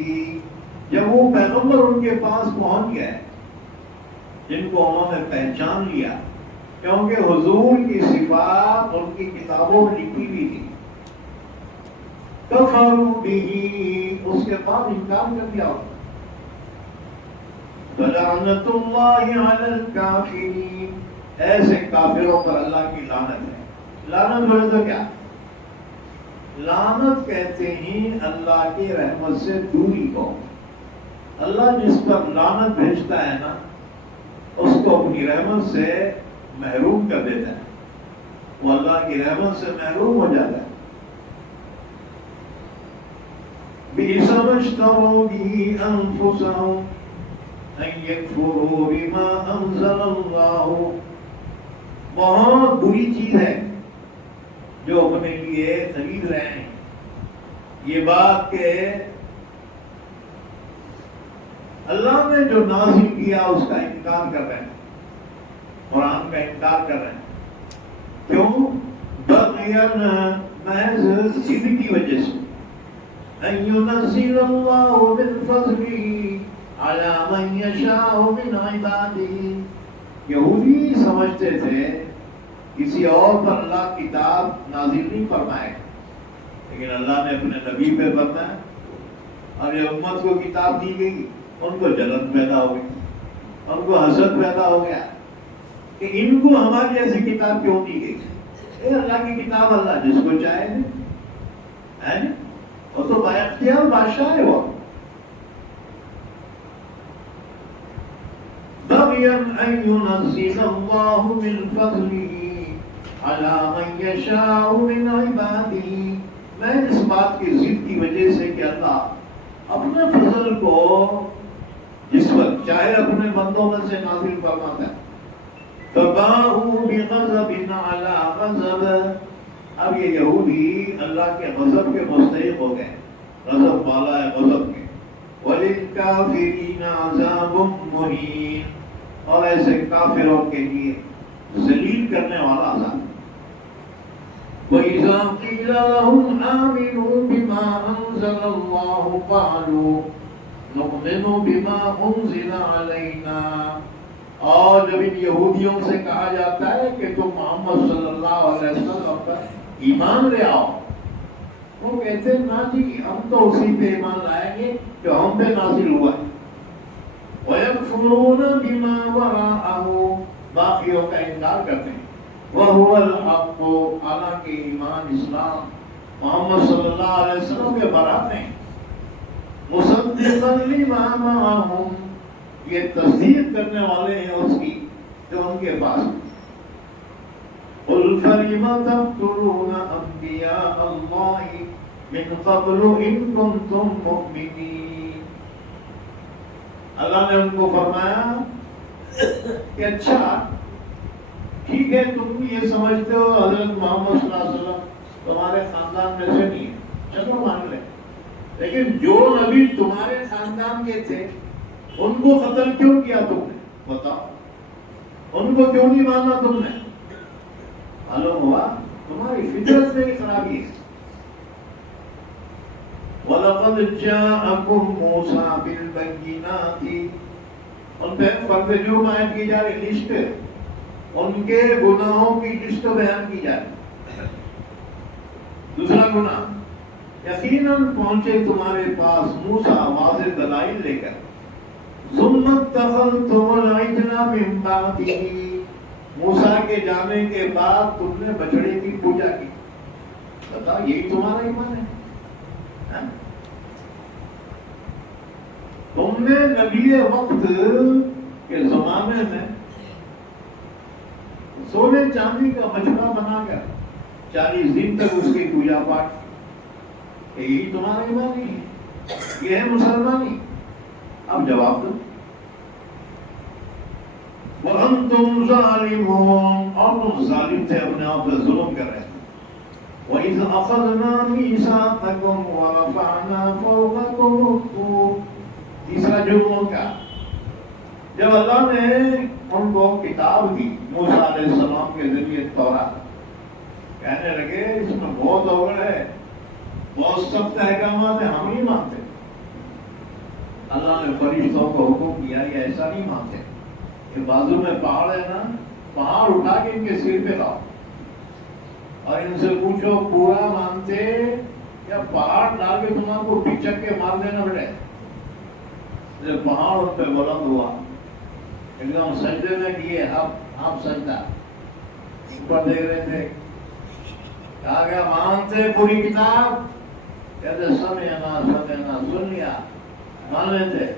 جب وہ پیغمبر ان کے پاس پہنچ گئے جن کو انہوں نے پہچان لیا، کیونکہ حضور کی صفات ان کی کتابوں میں لکھی ہوئی تھی. كَفَرُوا بِهِ، اس کے بعد انکار کر دیا. فَلَعْنَةُ اللَّهِ عَلَى الْكَافِرِينَ، ایسے کافروں پر اللہ کی لعنت ہے. لعنت بولے تو کیا؟ لعنت کہتے ہیں اللہ کی رحمت سے دوری کو. اللہ جس پر لعنت بھیجتا ہے نا، اس کو اپنی رحمت سے محروم کر دیتا ہے، وہ اللہ کی رحمت سے محروم ہو جاتا ہے. بِئْسَ مَا اشْتَرَوْا بِهِ أَنفُسَهُمْ أَن يَكْفُرُوا بِمَا أَنزَلَ اللَّهُ، بہت بری چیز ہے جو اپنے لیے خرید رہے ہیں یہ بات کہ اللہ نے جو نازل کیا اس کا انکار کر رہے ہیں. قرآن کا انکار کر رہے ہیں. کیوں؟ بغیاً محض ضد کی وجہ سے. ان ينزل الله من فضله على من يشاء من عباده. یہودی سمجھتے تھے کسی اور پر اللہ کتاب نازل نہیں فرمائے، لیکن اللہ نے اپنے نبی پہ فرمایا. اور یہ امت کو کتاب دی گئی، ان کو جلن پیدا ہو گئی، ان کو حسد پیدا ہو گیا کہ ان کو ہماری ایسی کتاب کیوں دی گئی. اللہ کی کتاب اللہ جس کو چاہے ہے، وہ تو بااختیار بادشاہ ہے. وہ بغيا أن ينزل الله من فضله على من يشاء من عباده. میں اس بات کی ضد کی وجہ سے کہ اللہ اپنے فضل کو جس وقت چاہے اپنے بندوں میں سے نازل فرماتا ہے. فباءوا بغضب على غضب. اب یہ یہودی اللہ کے غضب کے مستحق ہو گئے، غضب والا ہے غضب کے. وَلِلْكَافِرِينَ عَذَابٌ مُّهِينٌ. اور ایسے کافروں کے لیے ذلیل کرنے والا عذاب. وَإِذَا قِيلَ لَهُمْ آمِنُوا بِمَا أَنزَلَ اللَّهُ قَالُوا نُؤْمِنُ بِمَا أُنزِلَ عَلَيْنَا. اور جب ان یہودیوں سے کہا جاتا ہے کہ تم محمد صلی اللہ علیہ وسلم پر ایمان لے آؤ، وہ کہتے ہیں نا جی ہم تو اسی پہ ایمان لائیں گے جو ہم پہ نازل ہوا ہے. وَيَكْفُرُونَ بِمَا وَرَاءَهُ. باقیوں کا انکار کرتے ہیں. وَهُوَ الْحَقُّ. حالانکہ ایمان اسلام محمد صلی اللہ علیہ وسلم کے برات ہیں. مُصَدِّقًا لِمَا مَعَهُمْ. یہ تصدیق کرنے والے ہیں اس کی جو ان کے پاس. قُلْ فَلِمَ تَقْتُلُونَ أَنْبِيَاءَ اللَّهِ مِنْ قَبْلُ إِن كُنتُم مُّؤْمِنِينَ. اللہ نے ان کو فرمایا کہ اچھا ٹھیک ہے تم یہ سمجھتے ہو حضرت محمد صلی اللہ علیہ وسلم تمہارے خاندان میں سے نہیں ہے، چلو مان لیں، لیکن جو نبی تمہارے خاندان کے تھے ان کو قتل کیوں کیا تم نے؟ بتاؤ، ان کو کیوں نہیں مانا تم نے؟ معلوم ہوا تمہاری فطرت میں ہی خرابی ہے. وَلَقَدْ جَاءَكُمْ مُوسَىٰ بِالْبَيِّنَاتِ. ان پہ فرض جرم عائد کی جا رہی لسٹ، ان کے گناہوں کی لسٹ بیان کی جا رہی. دوسرا گناہ، یقیناً پہنچے تمہارے پاس موسیٰ واضح دلائل لے کر. ثُمَّ اتَّخَذْتُمُ الْعِجْلَ مِن بَعْدِهِ. موسیٰ کے جانے کے بعد تم نے بچڑے کی پوجا کی. بتاؤ یہی تمہارا ایمان ہے؟ تم نے نبی وقت کے زمانے میں سونے چاندی کا بچڑا بنا کر 40 دن تک اس کی پوجا پاٹ. یہی تمہارا ایمان نہیں ہے؟ یہ ہے مسلمانی؟ اب جواب دو. وَأَنْتُمْ ظَالِمُونَ. اور تم ظالم تھے، اپنے آپ پر ظلم کر رہے تھے. وَإِذْ أَخَذْنَا مِيثَاقَكُمْ وَرَفَعْنَا فَوْقَكُمُ الطُّورَ. تیسرا جرم کا، جب اللہ نے ان کو کتاب دی موسیٰ علیہ السلام کے ذریعے تورات، کہنے لگے اس میں بہت اوگڑ ہے، بہت سخت احکامات ہیں، ہم نہیں مانتے. اللہ نے فرشتوں کو حکم کیا یہ ایسا نہیں مانتے کہ بازو میں پہاڑ ہے نا، پہاڑ اٹھا کے ان کے سر پہ لاؤ اور ان سے پوچھو پورا مانتے یا پہاڑ ڈال کے تمہارے کو پچک کے مار دینا پڑے. جب پہاڑ ان پہ بلند ہوا ایک دم سجدے میں کیے، آپ سجدہ اوپر دیکھ رہے تھے. کہا گیا مانتے پوری کتاب؟ کہتے سمعنا سن لیا، مان لیتے.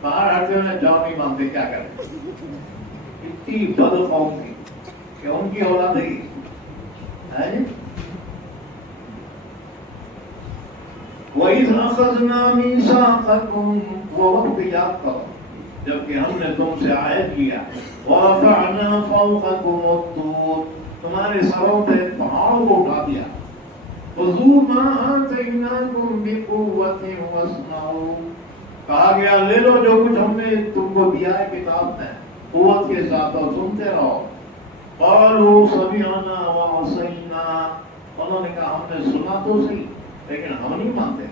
پہاڑ ہٹتے ہوئے جاؤ نہیں مانتے، کیا کریں؟ اتنی بد قوم تھی کہ ان کی اولاد ہے. وَإِذْ أَخَذْنَا مِيثَاقَكُمْ. وہ وقت یاد کرو جبکہ ہم نے تم سے عہد کیا. وَرَفَعْنَا فَوْقَكُمُ الطُّورَ. تمہارے سروں پہ پہاڑ کو اٹھا دیا. خُذُوا مَا آتَيْنَاكُمْ بِقُوَّةٍ وَاسْمَعُوا. کہا گیا لے لو جو کچھ ہم نے تم کو دیا ہے کتاب میں، قوت کے ساتھ اور سنتے رہو. قالوا سمعنا وعصینا، انہوں نے کہا ہم نے سنا تو صحیح لیکن ہم نہیں مانتے.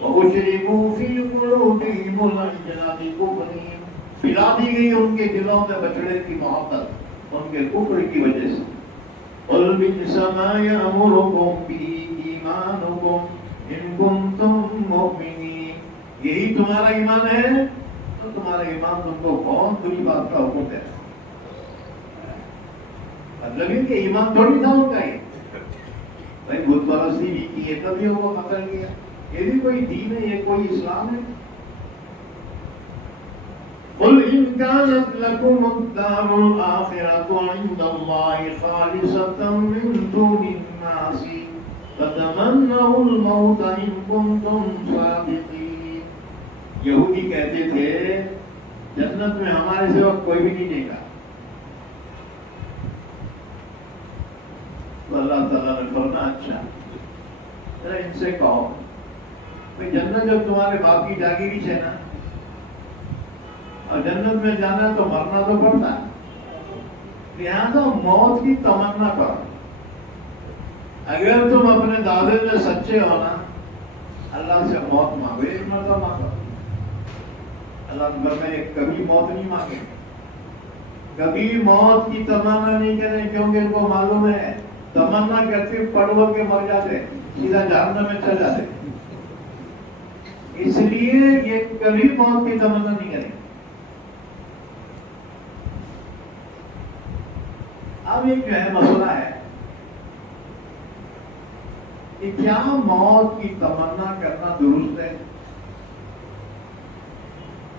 وَأُشْرِبُوا فِي قُلُوبِهِمُ الْعِجْلَ بِكُفْرِهِمْ، پلا دی گئی ان کے دلوں میں بچڑے کی محبت ان کے کفر کی وجہ سے. قُلْ بِئْسَ مَا يَأْمُرُكُمْ بِهِ إِيمَانُكُمْ إِن كُنتُم مُّؤْمِنِينَ، یہی تمہارا ایمان ہے تو تمہارا ایمان تم کو کون بری بات کا حکم دے. مطلب یہ کہ ایمان تھوڑی تھا ان کا ہی بھائی بت پرستی بھی کی ہے تبھی ان کو قتل کیا. یہ بھی کوئی دین ہے، یہ کوئی اسلام ہے. قل إن كانت لكم الدار الآخرة عند الله خالصة من دون الناس فتمنوا الموت إن كنتم صادقين. یہودی کہتے تھے جنت میں ہمارے سوا کوئی بھی نہیں دے گا. تو اللہ تعالیٰ نے فرمایا اچھا ذرا ان سے کہو کہ جنت جب تمہارے باپ کی جاگیری ہے نا، اور جنت میں جانا ہے تو مرنا تو پڑتا ہے، لہٰذا موت کی تمنا کرو. اگر تم اپنے دعوے میں سچے ہو نا، اللہ سے موت مانگو، ایک مرتبہ مانگو. اللہ نے کبھی موت نہیں مانگے، کبھی موت کی تمنا نہیں کریں، کیونکہ ان کو معلوم ہے تمنا کرتے پڑو کے مر جاتے، سیدھا جہنم میں چل جاتے. اس لیے یہ کبھی موت کی تمنا نہیں کریں. اب ایک جو ہے مسئلہ ہے کہ کیا موت کی تمنا کرنا درست ہے؟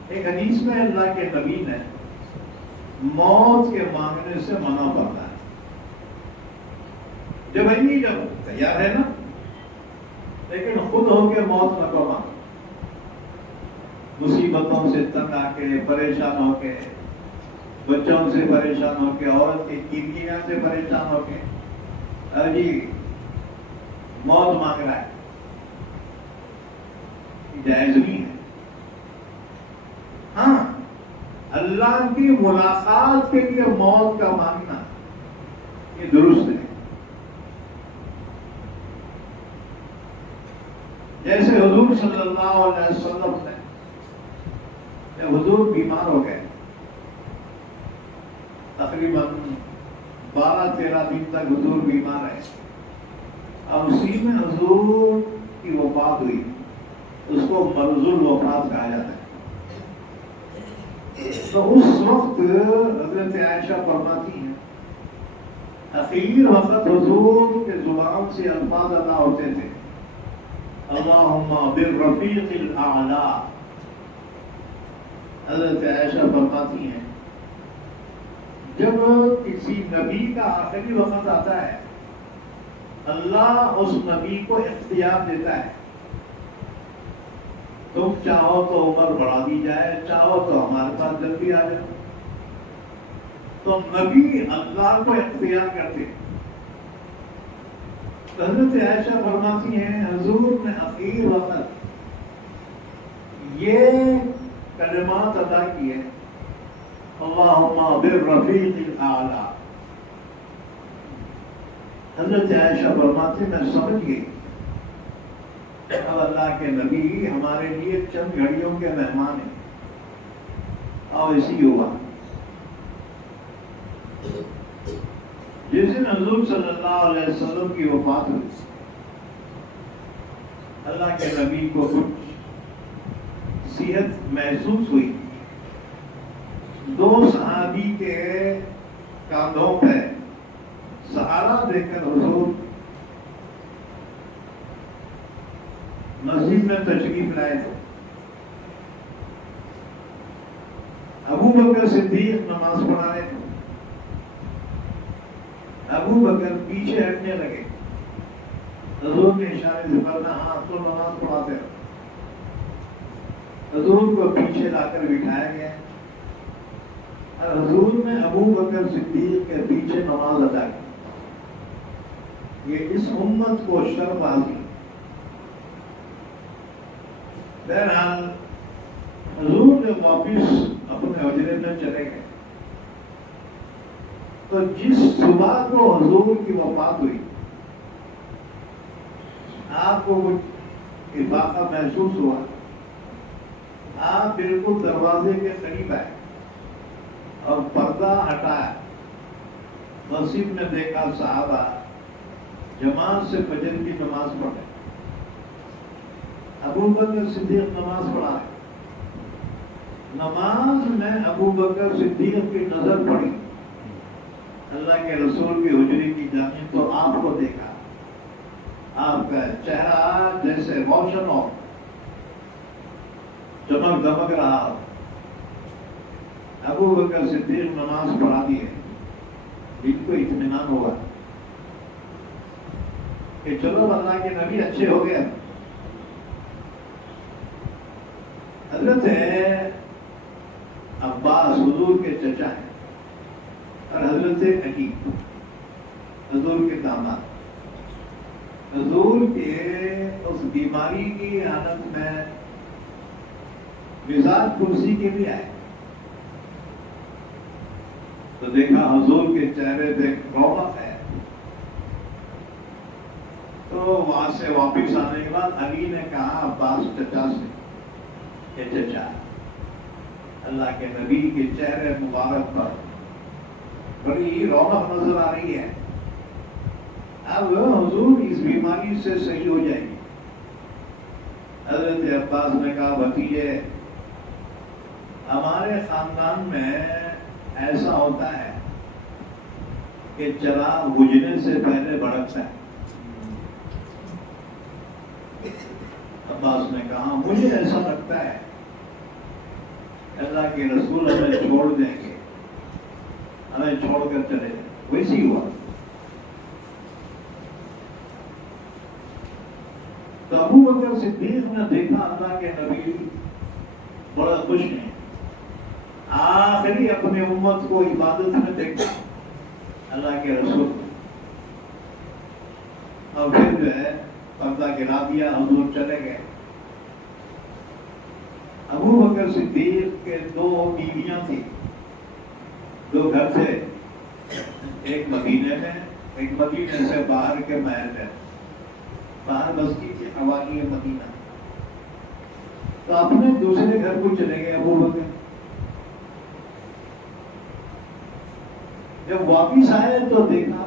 ایک حدیث میں اللہ کے نبی نے موت کے مانگنے سے منع کرتا ہے. جب آئیے جب تیار ہے نا، لیکن خود ہو کے موت نہ کو مانگو. مصیبتوں سے تنگ آ کے، پریشان ہو کے، بچوں سے پریشان ہو کے، عورت کی کیرکیاں سے پریشان ہو کے جی موت مانگ رہا ہے، جائز نہیں ہے. ہاں اللہ کی ملاقات کے لیے موت کا مانگنا یہ درست ہے. جیسے حضور صلی اللہ علیہ وسلم نے جب حضور بیمار ہو گئے، تقریباً 12-13 دن تک حضور بیمار رہے، اب اسی میں حضور کی وفات ہوئی. اس کو مرض الوفات کہا جاتا ہے. تو اس وقت حضرت عائشہ فرماتی ہیں اخیر وقت حضور کے زبان سے الفاظ ادا ہوتے تھے اللہم بالرفیق الاعلی. حضرت عائشہ فرماتی ہیں جب کسی نبی کا آخری وقت آتا ہے اللہ اس نبی کو اختیار دیتا ہے، تم چاہو تو عمر بڑھا دی جائے، چاہو تو ہمارے پاس جلدی آ جائے. تو نبی اللہ کو اختیار کرتے. حضرت عائشہ فرماتی ہیں حضور نے اخیر وقت یہ کلمات ادا کیے اللہم بالرفیق الاعلی. حضرت عائشہ فرماتی میں سمجھ گئی اب اللہ کے نبی ہمارے لیے چند گھڑیوں کے مہمان ہیں. اور اسی ہوا جس دن حضور صلی اللہ علیہ وسلم کی وفات ہوئی، اللہ کے نبی کو کچھ صحت محسوس ہوئی. 2 صحابی کے کاندھوں پہ سہارا دے کر حضور مسجد میں تشریف لائے تھے. ابو بکر صدیق نماز پڑھا رہے تھے. ابو بکر پیچھے ہٹنے لگے. حضور نے اشارے سے فرمایا ہاں تو نماز پڑھاتے ہو. حضور کو پیچھے لا کر بٹھایا گیا اور حضور نے ابو بکر صدیق کے پیچھے نماز ادا کی. یہ اس امت کو شرف حاصل. بہرحال حضور نے واپس اپنے حجرے میں چلے گئے. تو جس صبح کو حضور کی وفات ہوئی آپ کو کچھ افاقہ محسوس ہوا؟ آپ بالکل دروازے کے قریب آئے اور پردہ ہٹایا، مسجد میں دیکھا صحابہ جماعت سے فجر کی نماز پڑھ رہے، ابو بکر صدیق نماز پڑھا رہے۔ نماز میں ابو بکر صدیق کی نظر پڑی اللہ کے رسول کی حجری کی جانب، تو آپ کو دیکھا، آپ کا چہرہ جیسے روشن ہو، چمک دمک رہا ہو۔ ابو بکر صدیق نماز پڑھا دی ہے، دل کو اطمینان ہوا کہ چلو اللہ کے نبی اچھے ہو گئے۔ حضرت عباس حضور کے چچا ہیں اور حضرت علی حضور کے داماد، حضور کے اس بیماری کی حالت میں مزاج کرسی کے بھی آئے تو دیکھا حضور کے چہرے پہ رونق ہے۔ تو وہاں سے واپس آنے کے بعد علی نے کہا عباس چچا سے کہ چچا اللہ کے نبی کے چہرے مبارک پر بڑی رونق نظر آ رہی ہے، اب حضور اس بیماری سے صحیح ہو جائے گی۔ حضرت عباس نے کہا بھتیجے ہمارے خاندان میں ایسا ہوتا ہے کہ چراغ بجھنے سے پہلے بھڑکتا ہے۔ عباس نے کہا مجھے ایسا لگتا ہے اللہ کے رسول ہمیں چھوڑ دیں گے، ہمیں چھوڑ کر چلے جائیں۔ ویسی ہوا۔ تو ابو بکر صدیق نے دیکھا اللہ کے نبی بڑا خوش ہیں، آخری اپنی امت کو عبادت میں دیکھا اللہ کے رسول، اور پھر جو ہے پردہ گرا دیا، حضور چلے گئے۔ ابو بکر صدیق کے دو بیویاں تھیں، دو گھر تھے، ایک مدینے میں، ایک مدینے سے باہر کے محل میں، باہر بستی تھی حوالی مدینہ۔ تو اپنے دوسرے گھر کو چلے گئے ابو بکر۔ جب واپس آئے تو دیکھا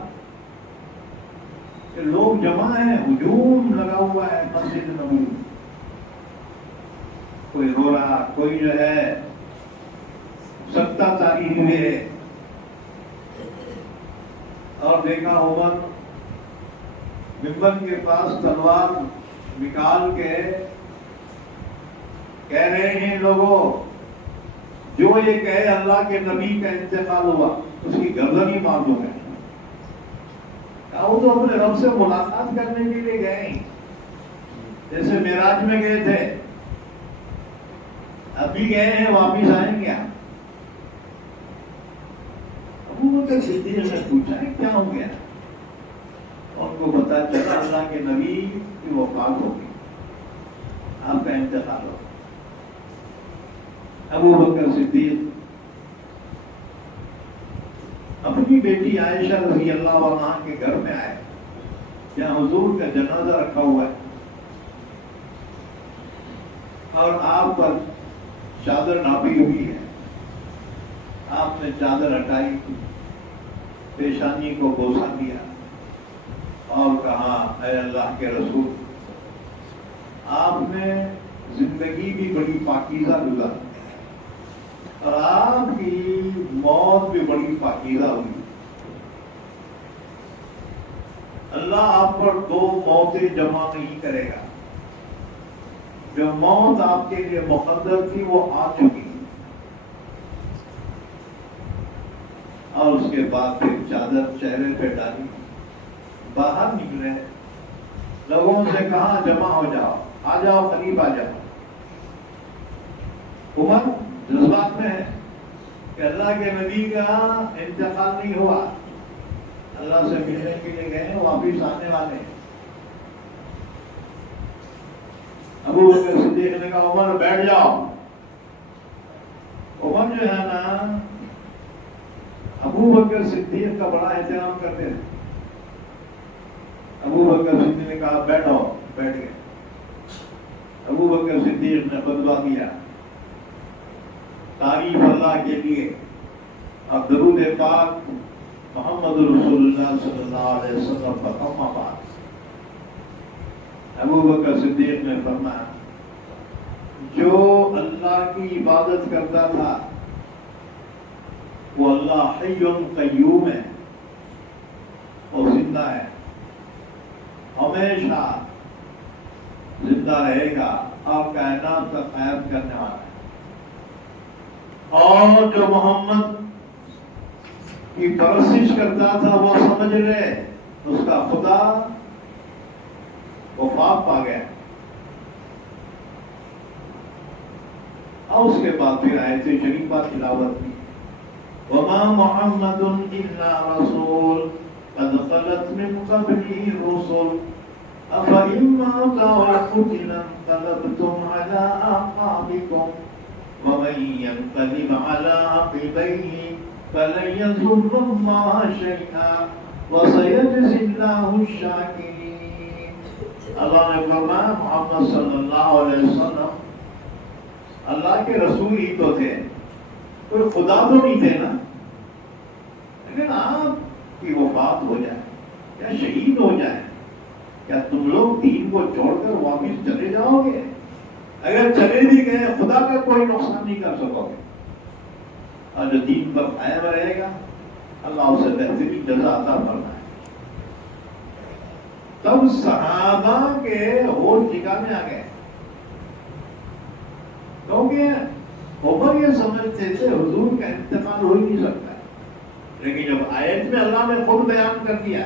کہ لوگ جمع ہیں، ہجوم لگا ہوا ہے مسجد نبوی، کوئی رو رہا، کوئی جو ہے سکتہ تاری ہوئے، اور دیکھا عمر ممبر کے پاس تلوار نکال کے کہہ رہے ہیں لوگوں جو یہ کہے اللہ کے نبی کا انتقال ہوا اس کی گردن ہی مار دوں گا۔ وہ تو اپنے رب سے ملاقات کرنے کے لیے گئے ہیں، جیسے معراج میں گئے تھے، ابھی گئے ہیں، واپس آئیں گے۔ ابو بکر صدیق نے پوچھا کیا ہو گیا؟ ان کو پتا چلا اللہ کے نبی کی وفات ہو گئی، آپ کا انتقال ہو گیا۔ ابو بکر صدیق اپنی بیٹی عائشہ رضی اللہ عنہا کے گھر میں آئے جہاں حضور کا جنازہ رکھا ہوا ہے، اور آپ پر چادر ڈھانپی ہوئی ہے۔ آپ نے چادر ہٹائی، پیشانی کو بوسہ دیا اور کہا اے اللہ کے رسول، آپ نے زندگی بھی بڑی پاکیزہ گزاری اور آپ کی موت بھی بڑی پاکیزہ ہوئی۔ اللہ آپ پر دو موتیں جمع نہیں کرے گا، جو موت آپ کے لیے مقدر تھی وہ آ چکی، اور اس کے بعد پھر چادر چہرے پہ ڈالی، باہر نکلے، لوگوں سے کہا جمع ہو جاؤ، آ جاؤ، قریب آ جاؤ۔ عمر جذبات میں ہے کہ اللہ کے نبی کا انتقال نہیں ہوا، اللہ سے ملنے کے لیے گئے ہیں، واپس آنے والے ہیں۔ ابو بکر صدیق نے کہا عمر بیٹھ جاؤ۔ عمر جو ہے نا ابو ابو بکر صدیق کا بڑا احترام کرتے تھے. ابو بکر صدیق نے کہا بیٹھو، بیٹھ گئے. ابو بکر صدیق نے خطبہ دیا، تعریف اللہ کے لیے اور درود پاک محمد رسول اللہ صلی اللہ علیہ وسلم پر. اما بعد، ابو بکر صدیق نے فرمایا جو اللہ کی عبادت کرتا تھا وہ اللہ حی قیوم ہے اور زندہ ہے، ہمیشہ زندہ رہے گا اور کائنات کا قیام کرنے والا ہے. اور جو محمد کی پرستش کرتا تھا وہ سمجھ لے اس کا خدا وفات پا گیا. اور اس کے بعد پھر آیت شریفہ تلاوت کی، وما محمد الا رسول قد خلت من قبله الرسل افإن مات أو قتل انقلبتم على أعقابكم ومن ينقلب على عقبيه فلن يضر الله شيئا وسيجزي الله الشاكرين. اللہ نے فرمایا محمد صلی اللہ علیہ وسلم اللہ کے رسول ہی تو تھے، کوئی خدا تو نہیں تھے نا. لیکن آپ کی وفات ہو جائے یا شہید ہو جائے، کیا تم لوگ دین کو چھوڑ کر واپس چلے جاؤ گے؟ اگر چلے بھی گئے خدا کا کوئی نقصان نہیں کر سکو گے، اور جو دین پر قائم رہے گا اللہ اسے بہترین جزا عطا فرمائے. تب صحابہ کے ہوش ٹھکانے آ گئے، کیونکہ عمر یہ سمجھتے تھے حضور کا انتقال ہو ہی نہیں سکتا ہے. لیکن جب آیت میں اللہ نے خود بیان کر دیا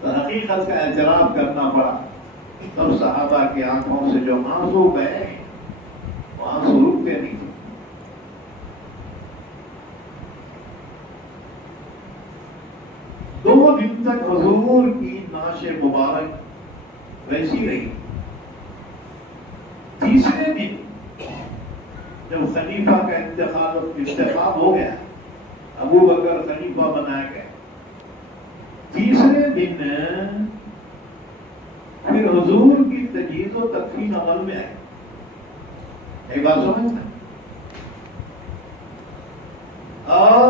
تو حقیقت کا اعتراف کرنا پڑا. تب صحابہ کی آنکھوں سے جو آنسو بہے وہ آنسو رکتے نہیں تھے. دو دن تک حضور کی نعش مبارک ویسی رہی. تیسرے دن جب خلیفہ کا انتخاب ہو گیا، ابو بکر خلیفہ بنایا گیا، تیسرے دن پھر حضور کی تجہیز و تکفین عمل میں آئی. ایک بات سمجھتے ہیں؟ اور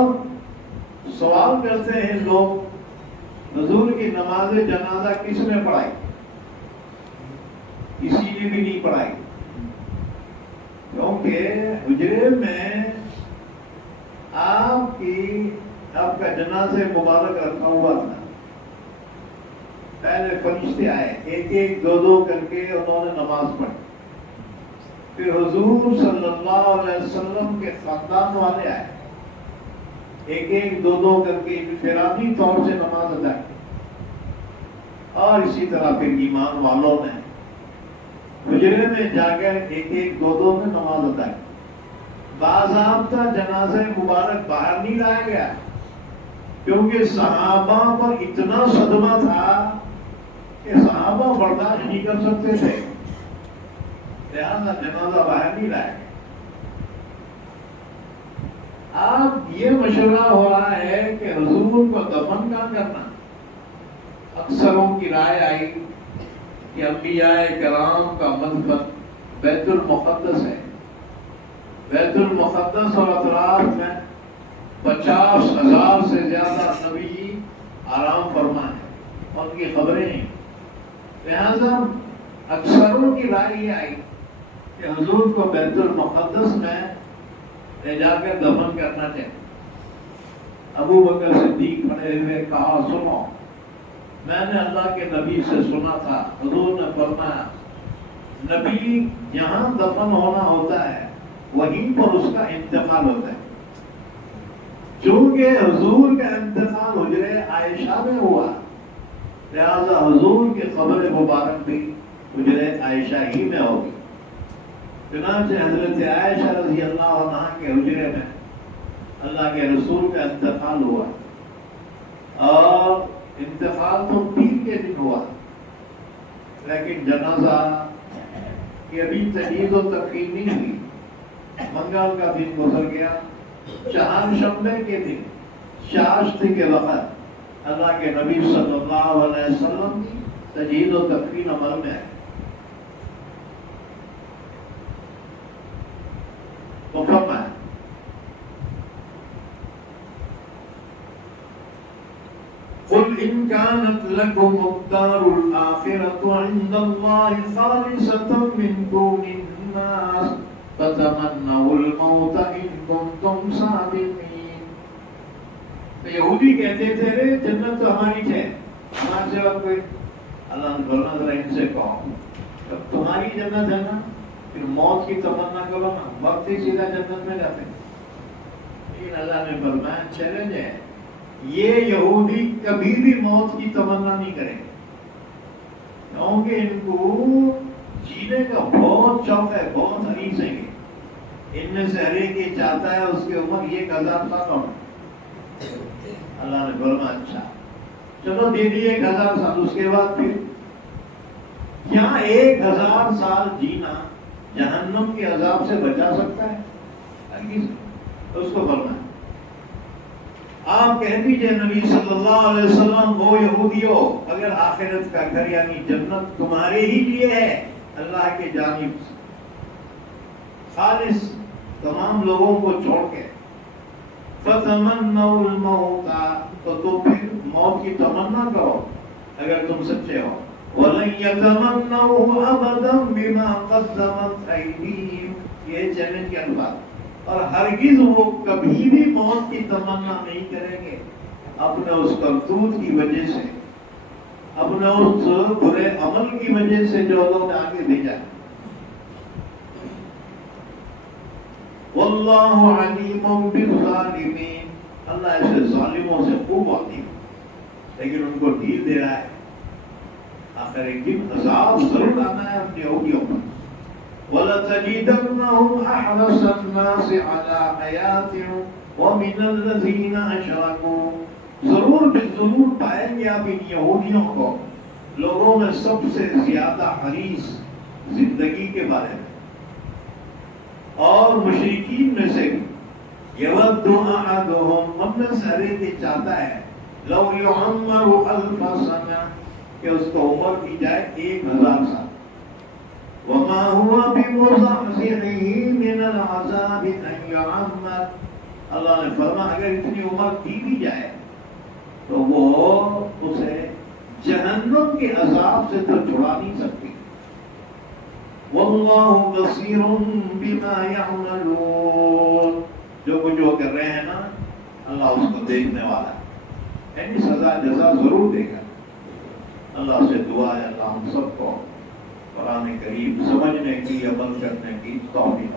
سوال کرتے ہیں لوگ حضور کی نماز جنازہ کس نے پڑھائی؟ کسی نے بھی نہیں پڑھائی، کیونکہ حجرے میں آپ کا جنازہ مبارک رکھا ہوا تھا. پہلے فرشتے آئے، ایک ایک دو دو کر کے انہوں نے نماز پڑھی. پھر حضور صلی اللہ علیہ وسلم کے خاندان والے آئے، ایک ایک دو دو کر کے انفرادی طور سے نماز ادا کی. اور اسی طرح پھر ایمان والوں نے حجرے میں جا کر ایک ایک دو دو میں نماز ادا کی. باضابطہ جنازہ مبارک باہر نہیں لایا گیا، کیونکہ صحابہ پر اتنا صدمہ تھا کہ صحابہ برداشت نہیں کر سکتے تھے، لہذا جنازہ باہر نہیں لایا گیا. آپ یہ مشورہ ہو رہا ہے کہ حضور کو دفن کہاں کرنا. اکثروں کی رائے آئی کہ انبیاء کرام کا مدفن بیت المقدس ہے. بیت المقدس اور اطراف میں 50,000 سے زیادہ نبی آرام فرما ہے، ان کی خبریں ہیں. لہذا اکثروں کی رائے یہ آئی کہ حضور کو بیت المقدس میں لے جا کر دفن کرنا چاہیے. ابو بکر صدیق کھڑے ہوئے کہا سنو، میں نے اللہ کے نبی سے سنا تھا، حضور نے فرمایا نبی جہاں دفن ہونا ہوتا ہے وہیں پر اس کا انتقال ہوتا ہے. چونکہ حضور کا انتقال حجرے عائشہ میں ہوا، لہذا حضور کی قبر مبارک بھی حجرے عائشہ ہی میں ہوگی. چنانچہ حضرت عائشہ رضی اللہ عنہا کے حجرے میں اللہ کے رسول کا انتقال ہوا، اور انتقال تو پیر کے دن ہوا، لیکن جنازہ کی ابھی تجہیز و تکفین نہیں ہوئی. منگل کا دن گزر گیا، چہارشنبے کے دن شاشت کے وقت اللہ کے نبی صلی اللہ علیہ وسلم کی تجہیز و تکفین عمل میں ہے. تو فرمایا قل ان كانت لكم الدار الآخرة عند الله خالصة من دون الناس فتمنوا الموت ان كنتم صادقين. تو یہودی کہتے تھے رے جنت تو ہماری ہے، ہمارے سوا کوئی. اللہ نے بولنا ذرا ان سے کہو جب تمہاری جنت ہے نا پھر موت کی تمنا کرو نا، وقت ہی سیدھا جنت میں جاتے. لیکن اللہ نے فرمایا چیلنج ہے، یہ یہودی کبھی بھی موت کی تمنا نہیں کریں گے کیونکہ ان کو جینے کا بہت شوق ہے، بہت حریص ہیں گے. ان میں سے ہر ایک یہ چاہتا ہے اس کی عمر 1000 سال ہو. اللہ نے فرمایا اچھا چلو دے دیے 1000 سال، اس کے بعد پھر کیا 1000 سال جینا جہنم کے عذاب سے بچا سکتا ہے؟ اس کو فرمایا آپ کہہ دیجئے نبی صلی اللہ علیہ وسلم وہ یہودیوں اگر آخرت کا گھر یعنی جنت تمہارے ہی لیے ہے اللہ کے جانب سے خالص تمام لوگوں کو چھوڑ کے فتمنوا الموت تو پھر موت کی تمنا کرو اگر تم سچے ہو. وَلَن يَتَمَنَّوْهُ أَبَدًا بِمَا قَدَّمَتْ أَيْدِيهِمْ. یہ چیلنج کے الفاظ. اور ہرگز وہ کبھی بھی موت کی تمنا نہیں کریں گے اپنے اس کرتوت کی وجہ سے، اپنے اس برے عمل کی وجہ سے جو اللہ نے آگے بھیجا. واللہ علیم بالظالمین. اللہ ایسے ظالموں سے خوب واقف لیکن ان کو ڈھیل دے رہا ہے. آخر ایک دن عذاب ضرور آنا ہے اپنے یہودیوں پر. وَلَتَجِدَنَّهُمْ أَحْرَصَ النَّاسِ عَلَىٰ حَيَاةٍ وَمِنَ الَّذِينَ أَشْرَكُوا. ضرور بالضرور پائیں گے آپ ان یہودیوں کو لوگوں میں سب سے زیادہ حریص زندگی کے بارے میں، اور مشرکین میں سے بھی یود احدهم ہم میں سے ہر ایک چاہتا ہے لو یعمر 1000 سنہ کہ اس کو عمر کی جائے 1000 سال. وما هو بمزحزحه من العذاب ان يعمر. اللہ نے فرمایا اگر اتنی عمر دی بھی جائے تو وہ اسے جہنم کے عذاب سے تو چھڑا نہیں سکتی. واللہ بصیر بما یعملون. جو کچھ وہ کر رہے ہیں نا اللہ اس کو دیکھنے والا ہے، یعنی سزا جزا ضرور دے گا. اللہ سے دعا ہے اللہ ہم سب کو قرآن کریم سمجھنے کی عمل کرنے کی توفیق